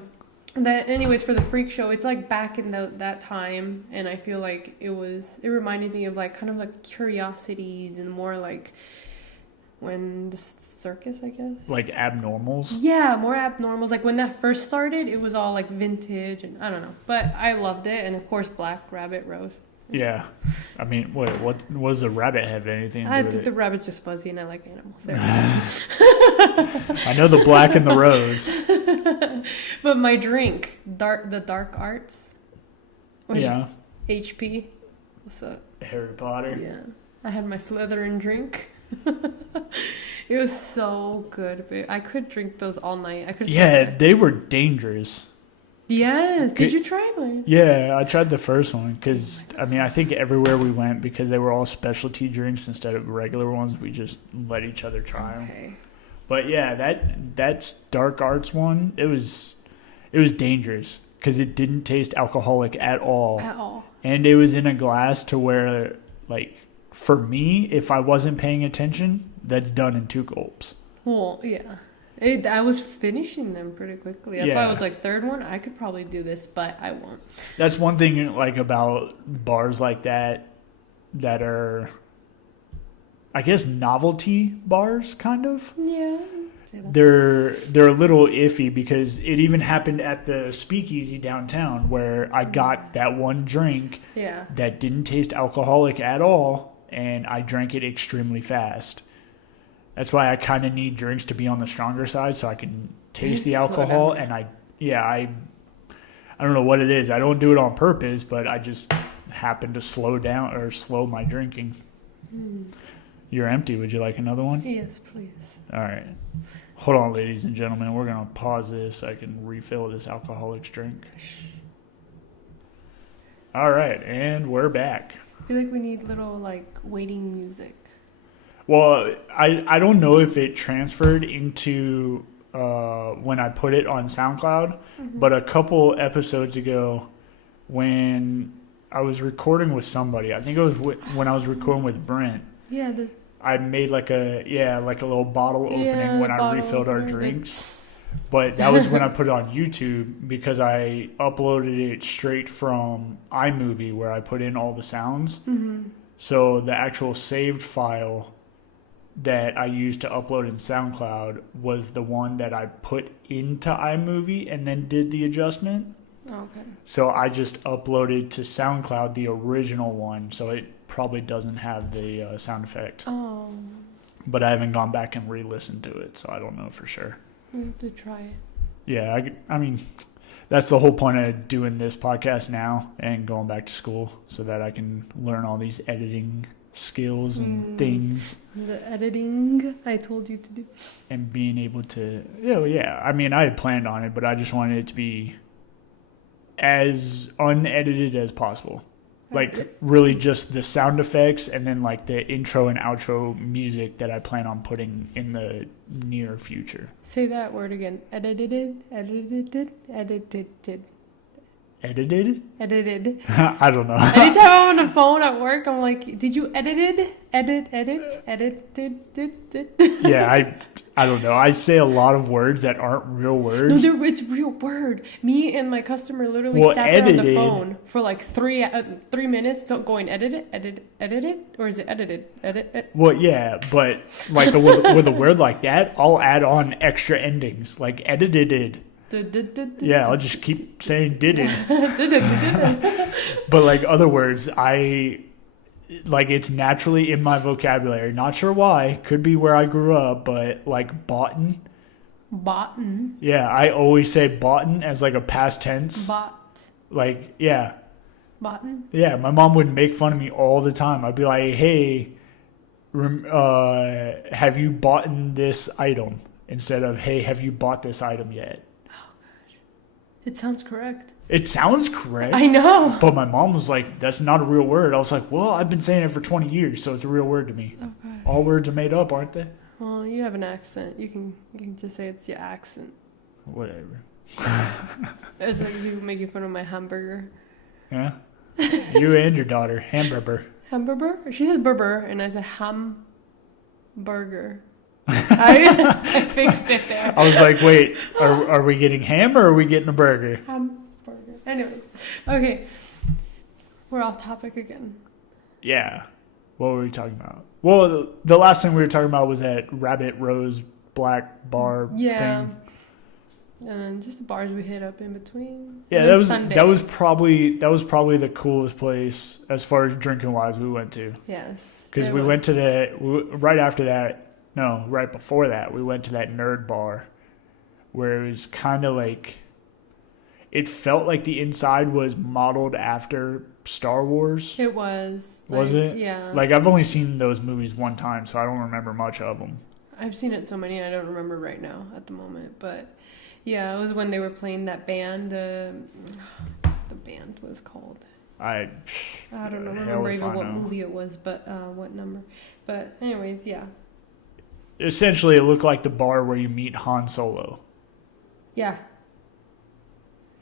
anyways, for the freak show, it's like back in that time, and I feel like it reminded me of like kind of like Curiosities and more like when the circus, I guess. Like abnormals? Yeah, more abnormals. Like when that first started, it was all like vintage and I don't know. But I loved it. And of course, Black Rabbit Rose. Yeah. I mean, wait, what does the rabbit have anything to do with it? The rabbit's just fuzzy and I like animals. I know the black and the rose. But my drink, the dark arts. Yeah. HP. What's up? Harry Potter. Yeah. I had my Slytherin drink. It was so good. I could drink those all night. Yeah, they were dangerous. Yes. Did you try mine? Yeah, I tried the first one because, I mean, I think everywhere we went, because they were all specialty drinks instead of regular ones, we just let each other try them. Okay. But yeah, that's Dark Arts one, it was dangerous because it didn't taste alcoholic at all. At all. And it was in a glass to where, like, for me, if I wasn't paying attention, that's done in 2 gulps. Well, yeah. I was finishing them pretty quickly. That's why I Yeah. was like, third one, I could probably do this, but I won't. That's one thing, like, about bars like that are, I guess, novelty bars, kind of. Yeah. They're a little iffy because it even happened at the Speakeasy downtown where I got that one drink Yeah. that didn't taste alcoholic at all, and I drank it extremely fast. That's why I kind of need drinks to be on the stronger side so I can taste the Slow alcohol. down. And I don't know what it is. I don't do it on purpose, but I just happen to slow down or slow my drinking. You're empty. Would you like another one? Yes, please. All right. Hold on, ladies and gentlemen. We're going to pause this so I can refill this alcoholic's drink. All right. And we're back. I feel like we need little, like, waiting music. Well, I don't know if it transferred into when I put it on SoundCloud, but a couple episodes ago when I was recording with somebody, I think it was when I was recording with Brent, Yeah, I made like a little bottle opening when I refilled our drinks. But that was when I put it on YouTube because I uploaded it straight from iMovie where I put in all the sounds. So the actual saved file that I used to upload in SoundCloud was the one that I put into iMovie and then did the adjustment. Okay. So I just uploaded to SoundCloud the original one, so it probably doesn't have the sound effect. Oh, But I haven't gone back and re-listened to it, so I don't know for sure. we have to try it. Yeah, I mean, that's the whole point of doing this podcast now and going back to school so that I can learn all these editing skills and things The editing I told you to do. and being able to, yeah. I mean, I had planned on it, but I just wanted it to be as unedited as possible. Like, really just the sound effects and then, like, the intro and outro music that I plan on putting in the near future. Say that word again. Edited. Edited? Edited. I don't know. Anytime I'm on the phone at work, I'm like, did you edited? Edited. Yeah, I don't know. I say a lot of words that aren't real words. No, it's real word. Me and my customer literally Well, sat there on the edited- phone for like 3 minutes, so going edit it, or is it edited? Edit. Well, yeah, but like with a word like that, I'll add on extra endings, like edited. Yeah, I'll just keep saying did it. But like other words, it's naturally in my vocabulary. Not sure why. Could be where I grew up, but like boughten. Botten. Yeah, I always say boughten as like a past tense. Like, yeah. Botten. Yeah, my mom would make fun of me all the time. I'd be like, hey, have you bought this item? Instead of, hey, have you bought this item yet? It sounds correct. It sounds correct. I know. But my mom was like, that's not a real word. I was like, well, I've been saying it for 20 years, so it's a real word to me. Okay. All words are made up, aren't they? Well, you have an accent. You can just say it's your accent. Whatever. It's like you making fun of my hamburger. Yeah? You and your daughter. Hamburger. Hamburger? She said burger, and I said hamburger. I fixed it there. I was like, wait, are we getting ham or are we getting a burger? Hamburger. Anyway, okay. We're off topic again. Yeah. What were we talking about? Well, the last thing we were talking about was that Rabbit Rose Black Bar thing. And then just the bars we hit up in between. Yeah, And that then was Sunday. that was probably the coolest place as far as drinking wise we went to. Yes. Because we went to right after that. No, right before that, we went to that nerd bar where it was kind of like, it felt like the inside was modeled after Star Wars. It was. Was it? Yeah. Like, I've only seen those movies one time, so I don't remember much of them. I've seen it so many, I don't remember right now at the moment. But Yeah, it was when they were playing that band. The band was called. I don't know, remember even what movie it was, but what number. But anyways, yeah. Essentially, it looked like the bar where you meet Han Solo. Yeah.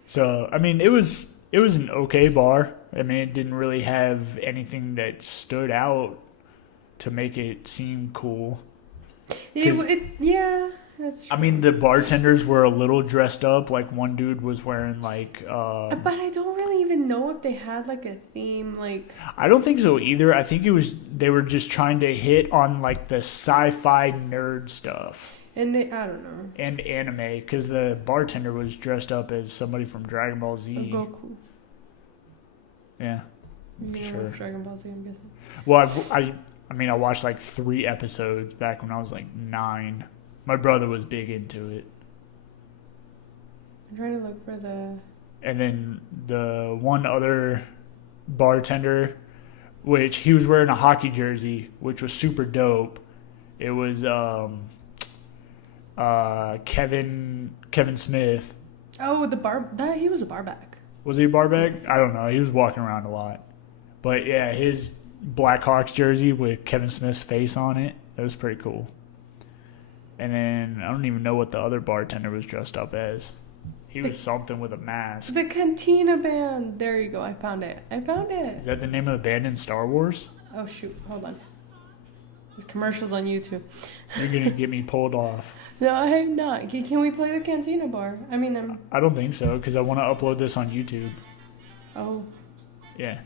So, I mean, it was an okay bar. I mean, it didn't really have anything that stood out to make it seem cool. Yeah, that's true. I mean, the bartenders were a little dressed up. Like, one dude was wearing, like... but I don't really even know if they had, like, a theme, like... I don't think so either. I think they were just trying to hit on, like, the sci-fi nerd stuff. And I don't know. And anime, because the bartender was dressed up as somebody from Dragon Ball Z. Goku. Yeah, sure. Dragon Ball Z, I'm guessing. Well, I mean, I watched like 3 episodes back when I was like 9. My brother was big into it. I'm trying to look for the... And then the one other bartender, which he was wearing a hockey jersey, which was super dope. It was Kevin Smith. Oh, he was a barback. Was he a barback? Yes. I don't know. He was walking around a lot. But yeah, his Blackhawks jersey with Kevin Smith's face on it, that was pretty cool. And then I don't even know what the other bartender was dressed up as. He was something with a mask. The Cantina Band. There you go. I found it. Is that the name of the band in Star Wars? Oh, shoot. Hold on. There's commercials on YouTube. You're going to get me pulled off. No, I have not. Can we play the Cantina Bar? I mean, I don't think so, because I want to upload this on YouTube. Oh. Yeah.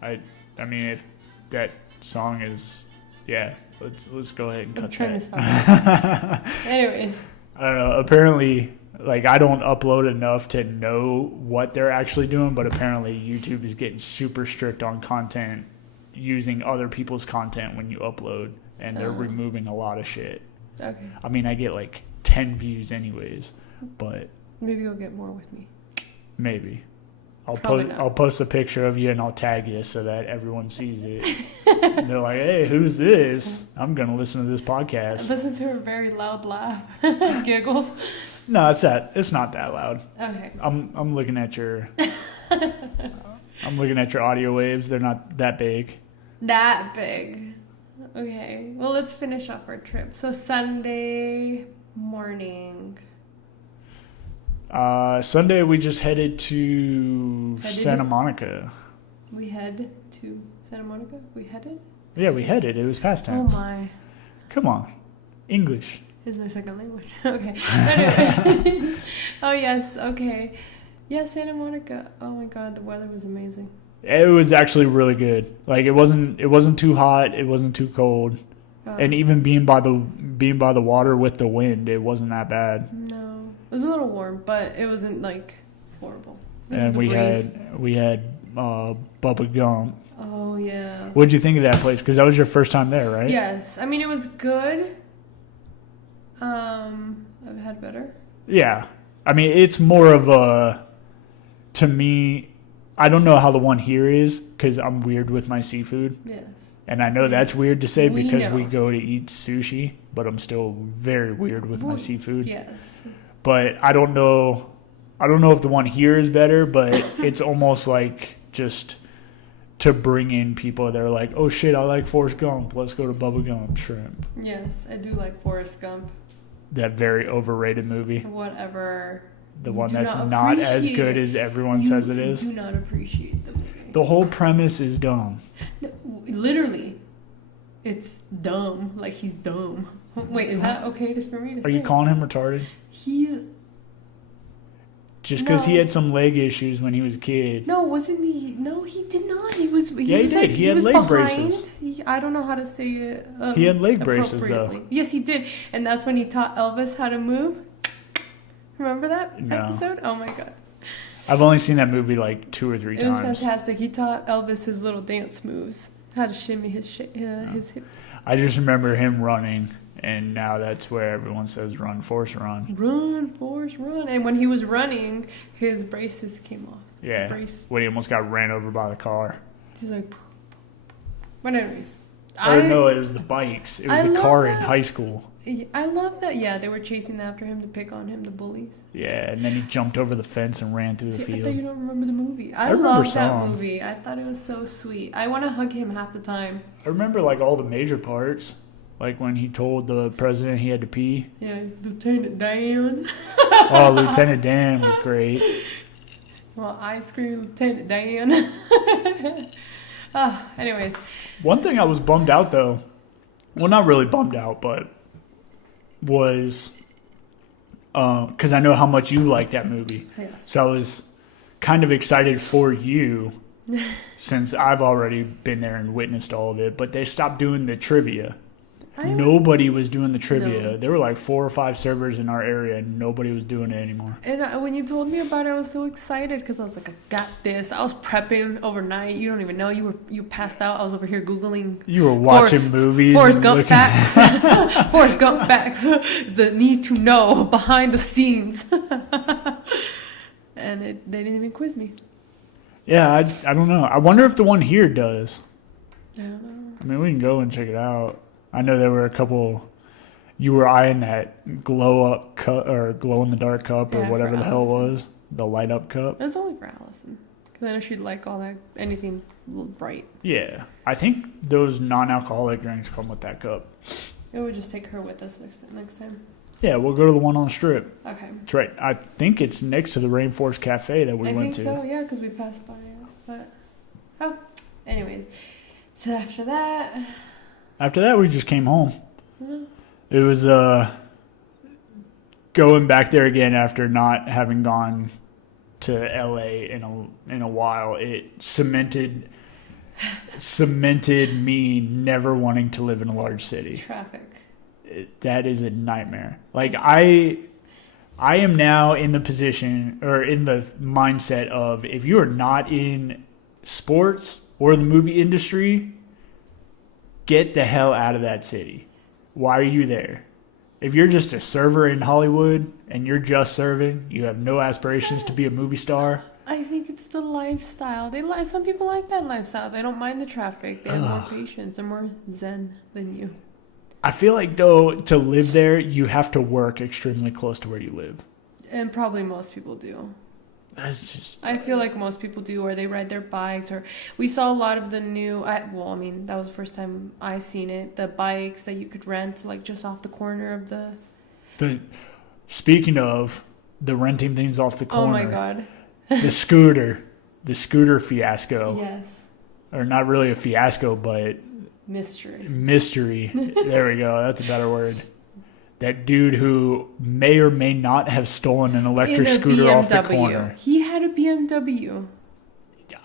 I mean, if that song is... Yeah, let's go ahead and cut that. I'm trying to stop. Anyways. I don't know. Apparently, like, I don't upload enough to know what they're actually doing, but apparently YouTube is getting super strict on content, using other people's content when you upload, and they're removing a lot of shit. Okay. I mean, I get like 10 views anyways, but... Maybe you'll get more with me. Maybe. I'll post a picture of you and I'll tag you so that everyone sees it. And they're like, hey, who's this? I'm going to listen to this podcast. Listen to her very loud laugh. Giggles. No, it's not that loud. Okay. I'm looking at your audio waves. They're not that big. That big. Okay. Well, let's finish off our trip. So Sunday morning. Sunday we just headed to Santa Monica. We head to Santa Monica? We headed? Yeah, we headed. It was past tense. Oh my. Come on. English. Is my second language. Okay. Anyway. Oh yes, okay. Yeah, Santa Monica. Oh my god, the weather was amazing. It was actually really good. Like it wasn't too hot, it wasn't too cold. And even being by the water with the wind, it wasn't that bad. No. It was a little warm, but it wasn't like horrible. And we had Bubba Gump. Oh yeah. What'd you think of that place? Because that was your first time there, right? Yes. I mean, it was good. I've had better. Yeah. I mean, it's more of a, to me, I don't know how the one here is because I'm weird with my seafood. Yes. And I know that's weird to say because we go to eat sushi, but I'm still very weird with my seafood. Yes. But I don't know if the one here is better, but it's almost like just to bring in people that are like, oh shit, I like Forrest Gump. Let's go to Bubba Gump Shrimp. Yes, I do like Forrest Gump. That very overrated movie. Whatever. The one that's not as good as everyone says it is. You do not appreciate the movie. The whole premise is dumb. No, literally. It's dumb. Like he's dumb. Wait, is that okay just for me to say? Are you calling him retarded? He's... Just because he had some leg issues when he was a kid. No, wasn't he? No, he did not. He was did. Like, he had leg braces. I don't know how to say it. He had leg braces, though. Yes, he did. And that's when he taught Elvis how to move. Remember that episode? Oh, my God. I've only seen that movie like 2 or 3 times. It was fantastic. He taught Elvis his little dance moves. How to shimmy his hips. I just remember him running. And now that's where everyone says run, Forrest, run. Run, Forrest, run. And when he was running, his braces came off. Yeah, when he almost got ran over by the car. He's like... But anyways, Or no, it was the bikes. It was a car in high school. I love that. Yeah, they were chasing after him to pick on him, the bullies. Yeah, and then he jumped over the fence and ran through the field. I thought you don't remember the movie. I remember love that some. movie. I thought it was so sweet. I want to hug him half the time. I remember like all the major parts. Like when he told the president he had to pee. Yeah, Lieutenant Dan. Oh, Lieutenant Dan was great. Well, I scream Lieutenant Dan. Anyways. One thing I was bummed out though. Well, not really bummed out, but was because I know how much you like that movie. Yes. So I was kind of excited for you since I've already been there and witnessed all of it. But they stopped doing the trivia. Nobody was doing the trivia. No. There were like 4 or 5 servers in our area, and nobody was doing it anymore. And when you told me about it, I was so excited because I was like, I got this. I was prepping overnight. You don't even know. You passed out. I was over here Googling. You were watching movies. Forrest Gump facts. Forrest Gump facts. The need to know behind the scenes. And they didn't even quiz me. Yeah, I don't know. I wonder if the one here does. I don't know. I mean, we can go and check it out. I know there were a couple. You were eyeing that glow up cup or glow in the dark cup or whatever the hell it was. The light up cup. It's only for Allison because I know she'd like all that anything bright. Yeah, I think those non-alcoholic drinks come with that cup. It would just take her with us next time. Yeah, we'll go to the one on the strip. Okay. That's right. I think it's next to the Rainforest Cafe that we went to. I think so. Yeah, because we passed by it. But anyways, so after that, we just came home. Mm-hmm. It was going back there again after not having gone to LA in a while. It cemented me never wanting to live in a large city. Traffic. That is a nightmare. Like I am now in the position or in the mindset of if you are not in sports or the movie industry, get the hell out of that city. Why are you there? If you're just a server in Hollywood and you're just serving, you have no aspirations to be a movie star. I think it's the lifestyle. Some people like that lifestyle. They don't mind the traffic. They have more patience. They're more zen than you. I feel like, though, to live there, you have to work extremely close to where you live. And probably most people do. That's just... I feel like most people do, or they ride their bikes, or we saw a lot of the new... that was the first time I seen it. The bikes that you could rent, like, just off the corner of the... Speaking of the renting things off the corner... Oh, my God. The scooter fiasco. Yes. Or not really a fiasco, but... Mystery. There we go. That's a better word. That dude who may or may not have stolen an electric scooter BMW. Off the corner. He had a BMW.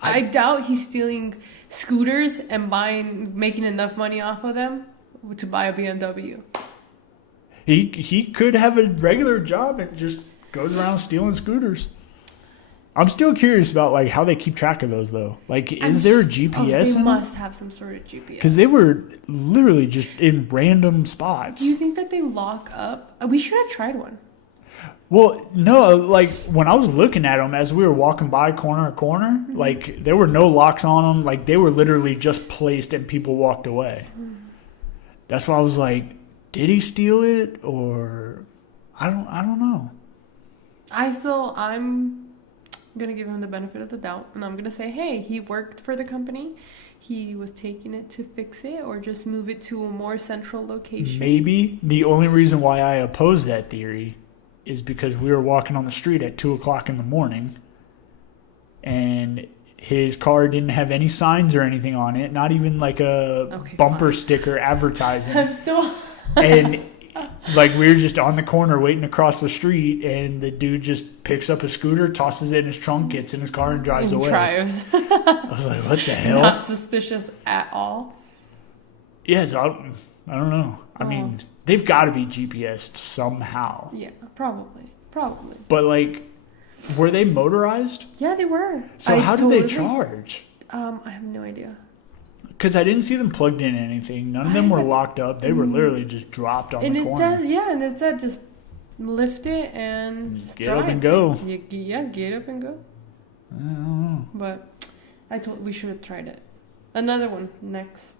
I doubt he's stealing scooters and making enough money off of them to buy a BMW. He could have a regular job and just goes around stealing scooters. I'm still curious about like how they keep track of those though. Like, is there a GPS? They must have some sort of GPS. Because they were literally just in random spots. Do you think that they lock up? We should have tried one. Well, no. Like when I was looking at them as we were walking by corner to corner, mm-hmm. like there were no locks on them. Like they were literally just placed and people walked away. Mm-hmm. That's why I was like, did he steal it or I don't know. I'm going to give him the benefit of the doubt, and I'm going to say, hey, he worked for the company. He was taking it to fix it or just move it to a more central location. Maybe. The only reason why I oppose that theory is because we were walking on the street at 2 o'clock in the morning, and his car didn't have any signs or anything on it, not even like a bumper sticker advertising. I'm still... And... like we were just on the corner waiting across the street, and the dude just picks up a scooter, tosses it in his trunk, gets in his car, and drives away. I was like, what the hell? Not suspicious at all. Yes, I don't know. I mean, they've got to be GPSed somehow. Yeah, probably. But like, were they motorized? Yeah, they were. So how did they charge? I have no idea. Because I didn't see them plugged in anything. None of them were locked up. They were literally just dropped on the corner. And it said just lift it and just get up and go. Yeah, get up and go. I don't know. But we should have tried it. Another one next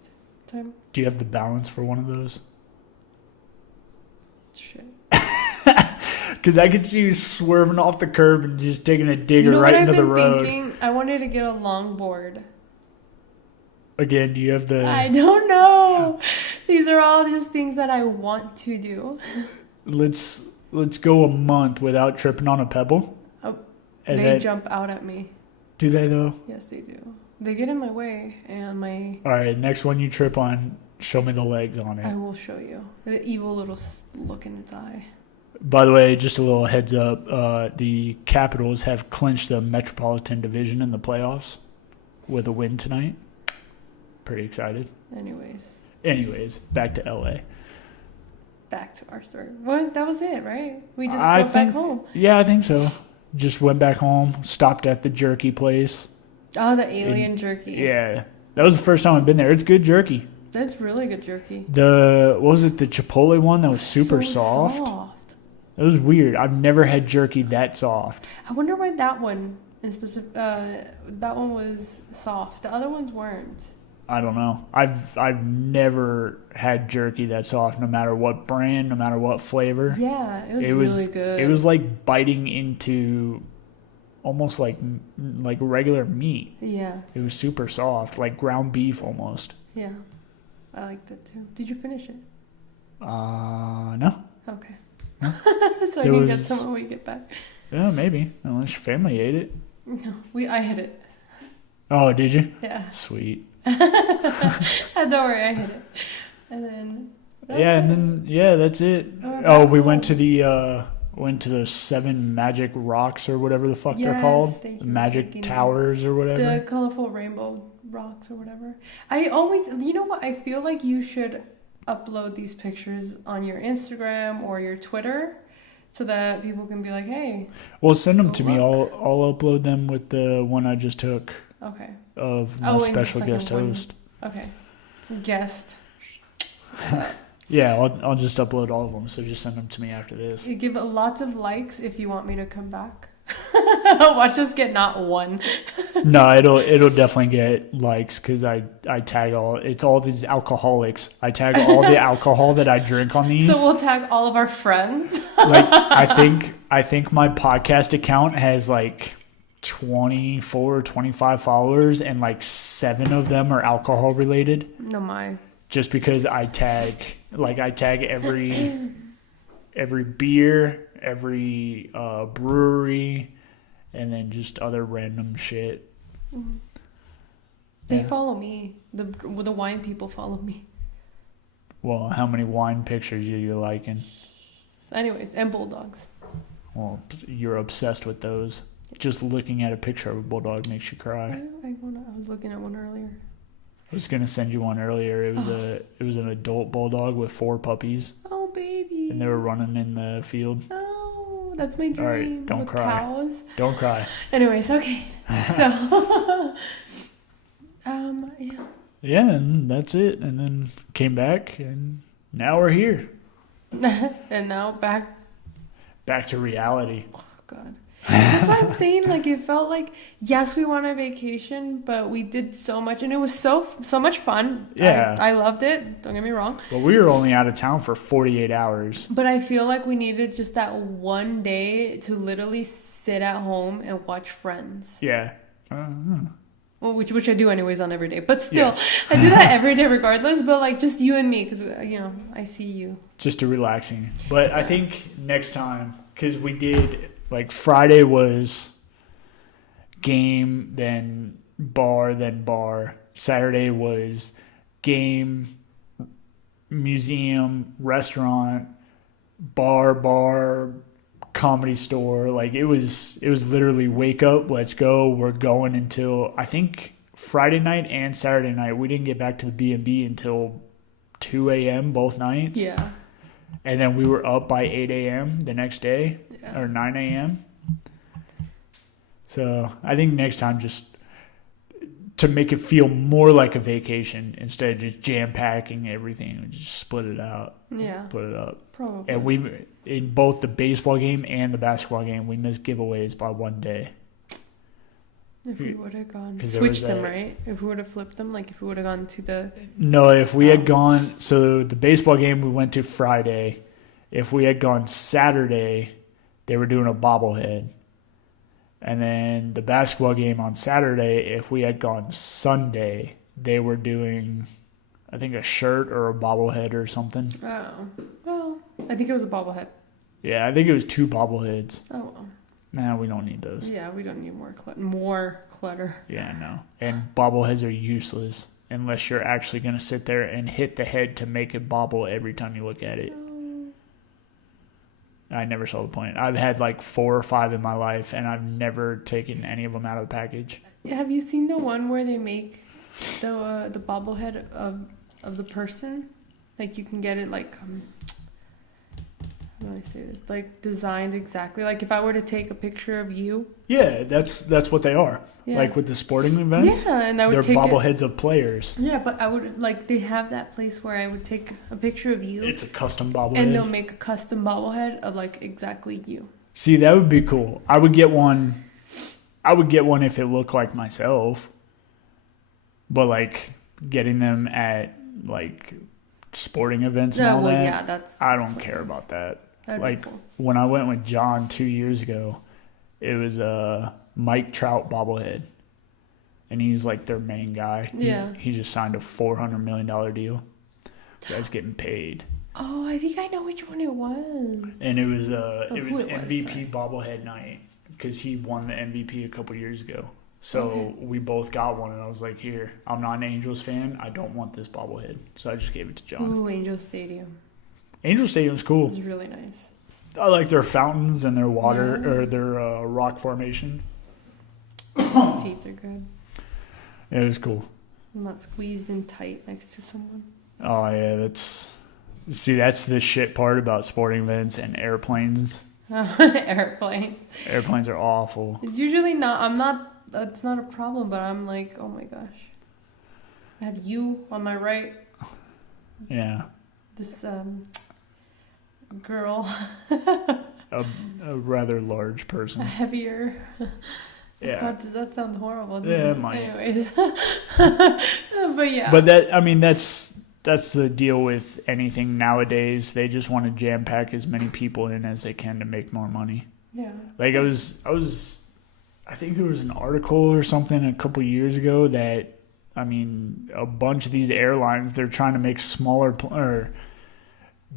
time. Do you have the balance for one of those? Shit. Because I could see you swerving off the curb and just taking a digger You know right what into I've the been road. thinking? I wanted to get a longboard. Again, do you have the... I don't know. These are all just things that I want to do. Let's go a month without tripping on a pebble. Oh, And they then, jump out at me. do they though? Yes, they do. They get in my way, and All right, next one you trip on, show me the legs on I it. will show you. The evil little look in its eye. By the way, just a little heads up, the Capitals have clinched the Metropolitan Division in the playoffs with a win tonight. Pretty excited. Anyways, back to LA. Back to our story. What? That was it, right? We just I went think, back home. Yeah, I think so. Just went back home, stopped at the jerky place. Oh, the alien jerky. Yeah, that was the first time I've been there. It's good jerky. That's really good jerky. What was it, the Chipotle one that was super So soft? It was weird. I've never had jerky that soft. I wonder why that one in specific. That one was soft. The other ones weren't. I don't know. I've never had jerky that soft, no matter what brand, no matter what flavor. Yeah, it was really good. It was like biting into almost like regular meat. Yeah. It was super soft, like ground beef almost. Yeah, I liked it too. Did you finish it? No. Okay. No. So I can get some when we get back. Yeah, maybe. Unless your family ate it. No, I hid it. Oh, did you? Yeah. Sweet. Don't worry, I hid it. And then. That's it. Oh, we went to the 7 magic rocks or whatever the fuck they're called. Magic towers or whatever. The colorful rainbow rocks or whatever. You know what? I feel like you should upload these pictures on your Instagram or your Twitter so that people can be like, hey. Well, send them to me. I'll upload them with the one I just took. Okay. Of my special guest host. Okay. Guest. Yeah, I'll just upload all of them. So just send them to me after this. You give it lots of likes if you want me to come back. Watch us get not one. No, it'll definitely get likes because I tag it's all these alcoholics. I tag all the alcohol that I drink on these. So we'll tag all of our friends. Like I think my podcast account has like 24 or 25 followers and like 7 of them are alcohol related. No, my. Just because I tag every beer, every brewery, and then just other random shit. They follow me. The wine people follow me. Well, how many wine pictures are you liking? Anyways, and bulldogs. Well, you're obsessed with those. Just looking at a picture of a bulldog makes you cry. I was looking at one earlier. I was gonna send you one earlier. It was an adult bulldog with 4 puppies. Oh, baby. And they were running in the field. Oh, that's my dream. All right, don't with cry. Cows. Don't cry. Anyways, okay. So, yeah. Yeah, and that's it. And then came back, and now we're here. And now back to reality. Oh, God. That's what I'm saying. Like, it felt like, yes, we went on vacation, but we did so much, and it was so much fun. Yeah. I loved it. Don't get me wrong. But we were only out of town for 48 hours. But I feel like we needed just that one day to literally sit at home and watch Friends. Yeah. Well, which I do anyways on every day. But still, Yes. I do that every day regardless. But like just you and me, because I see you. Just a relaxing. But I think next time, because we did, like, Friday was game, then bar. Saturday was game, museum, restaurant, bar, comedy store. Like, it was literally wake up, let's go. We're going until, I think, Friday night and Saturday night. We didn't get back to the B&B until 2 a.m. both nights. Yeah. And then we were up by 8 a.m. the next day, or 9 a.m. So I think next time, just to make it feel more like a vacation instead of just jam-packing everything, we just split it out. Yeah. Put it up. Probably. And we, in both the baseball game and the basketball game, we missed giveaways by one day. If we would have gone, 'Cause there switched was them, that- right? If we would have flipped them, like if we would have gone to the. No, if we had gone, so the baseball game we went to Friday. If we had gone Saturday, they were doing a bobblehead. And then the basketball game on Saturday, if we had gone Sunday, they were doing, I think, a shirt or a bobblehead or something. Oh, well, I think it was a bobblehead. Yeah, I think it was 2 bobbleheads. Oh, well. Nah, we don't need those. Yeah, we don't need more clutter. Yeah, no. And bobbleheads are useless unless you're actually going to sit there and hit the head to make it bobble every time you look at it. I never saw the point. I've had like 4 or 5 in my life, and I've never taken any of them out of the package. Have you seen the one where they make the bobblehead of the person? Like you can get it like how do I say this? Like designed exactly. Like if I were to take a picture of you. Yeah, that's what they are. Yeah. Like with the sporting events. Yeah, and I would they're take bobbleheads of players. Yeah, but I would like they have that place where I would take a picture of you. It's a custom bobblehead. And they'll make a custom bobblehead of like exactly you. See, that would be cool. I would get one if it looked like myself. But like getting them at like sporting events and all well, that. Yeah, that's. I don't care about that. That'd Like be cool. when I went with John 2 years ago, it was a Mike Trout bobblehead, and he's like their main guy. Yeah. He just signed a $400 million deal. The guy's getting paid, Oh, I think I know which one it was. and it was who it was, MVP sorry. bobblehead night because he won the MVP a couple years ago. So we both got one, and I was like, "Here, I'm not an Angels fan. I don't want this bobblehead," so I just gave it to John. Ooh, Angel Stadium. Angel Stadium's cool. It was really nice. I like their fountains and their water Yeah. or their rock formation. Seats are good. It was cool. I'm not squeezed in tight next to someone. Oh yeah, that's the shit part about sporting events and airplanes. Airplane. Airplanes are awful. It's usually not. That's not a problem, but I'm like, oh my gosh. I had you on my right. Yeah, This girl, a rather large person. heavier. Yeah, God, does that sound horrible? Doesn't Yeah, it might. Anyways, but yeah. but that's the deal with anything nowadays. They just want to jam pack as many people in as they can to make more money. Yeah. Like I think there was an article or something a couple years ago that, I mean, a bunch of these airlines, they're trying to make or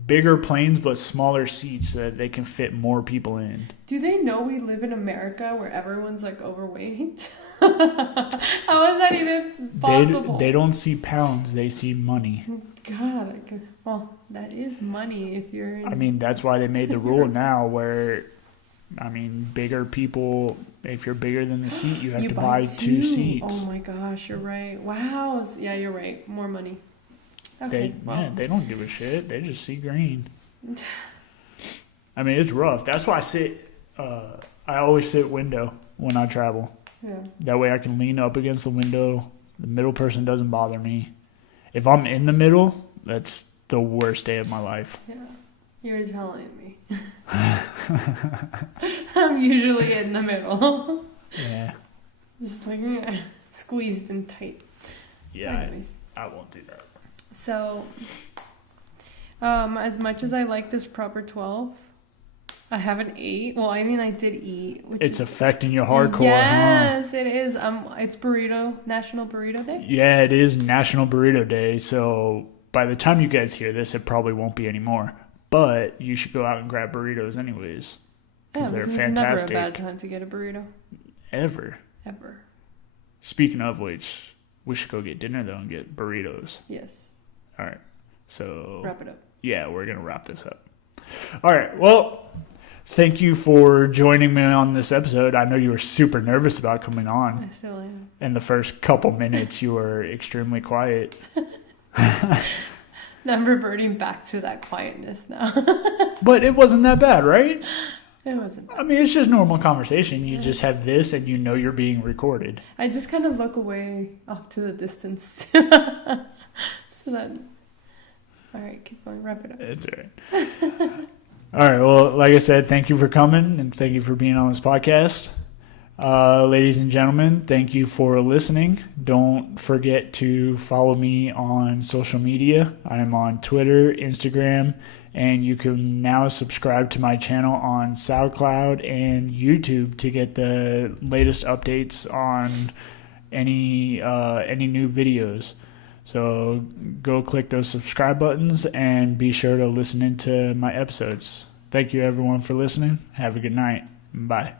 bigger planes but smaller seats so that they can fit more people in. Do they know we live in America where everyone's like overweight? How is that even possible? They don't see pounds, they see money. God, well, that is money if you're in... I mean, that's why they made the rule now where, I mean, bigger people, if you're bigger than the seat, you have to buy 2 seats. Oh my gosh, you're right. Wow. Yeah, you're right. More money. Okay. They don't give a shit. They just see green. I mean, it's rough. That's why I always sit window when I travel. Yeah. That way I can lean up against the window. The middle person doesn't bother me. If I'm in the middle, that's the worst day of my life. Yeah. You're telling me. I'm usually in the middle. Yeah. Just like squeezed and tight. Yeah, Anyways. I won't do that. So, as much as I like this proper 12, I haven't ate. Well, I mean, I did eat. It's affecting you hardcore, yes, huh? it is. It's National Burrito Day. Yeah, it is National Burrito Day, so by the time you guys hear this, it probably won't be anymore. But you should go out and grab burritos anyways. Because they're fantastic. It's never a bad time to get a burrito. Ever. Speaking of which, we should go get dinner, though, and get burritos. Yes. All right. So... wrap it up. Yeah, we're going to wrap this up. All right. Well, thank you for joining me on this episode. I know you were super nervous about coming on. I still am. In the first couple minutes, you were extremely quiet. Now I'm reverting back to that quietness now. But it wasn't that bad, right? It wasn't. I mean, it's just normal conversation. You just have this and you know you're being recorded. I just kind of look away off to the distance. So that... All right, keep going. Wrap it up. It's all right. All right. Well, like I said, thank you for coming and thank you for being on this podcast. Ladies and gentlemen, thank you for listening. Don't forget to follow me on social media. I'm on Twitter, Instagram, and you can now subscribe to my channel on SoundCloud and YouTube to get the latest updates on any new videos. So go click those subscribe buttons and be sure to listen into my episodes. Thank you everyone for listening. Have a good night. Bye.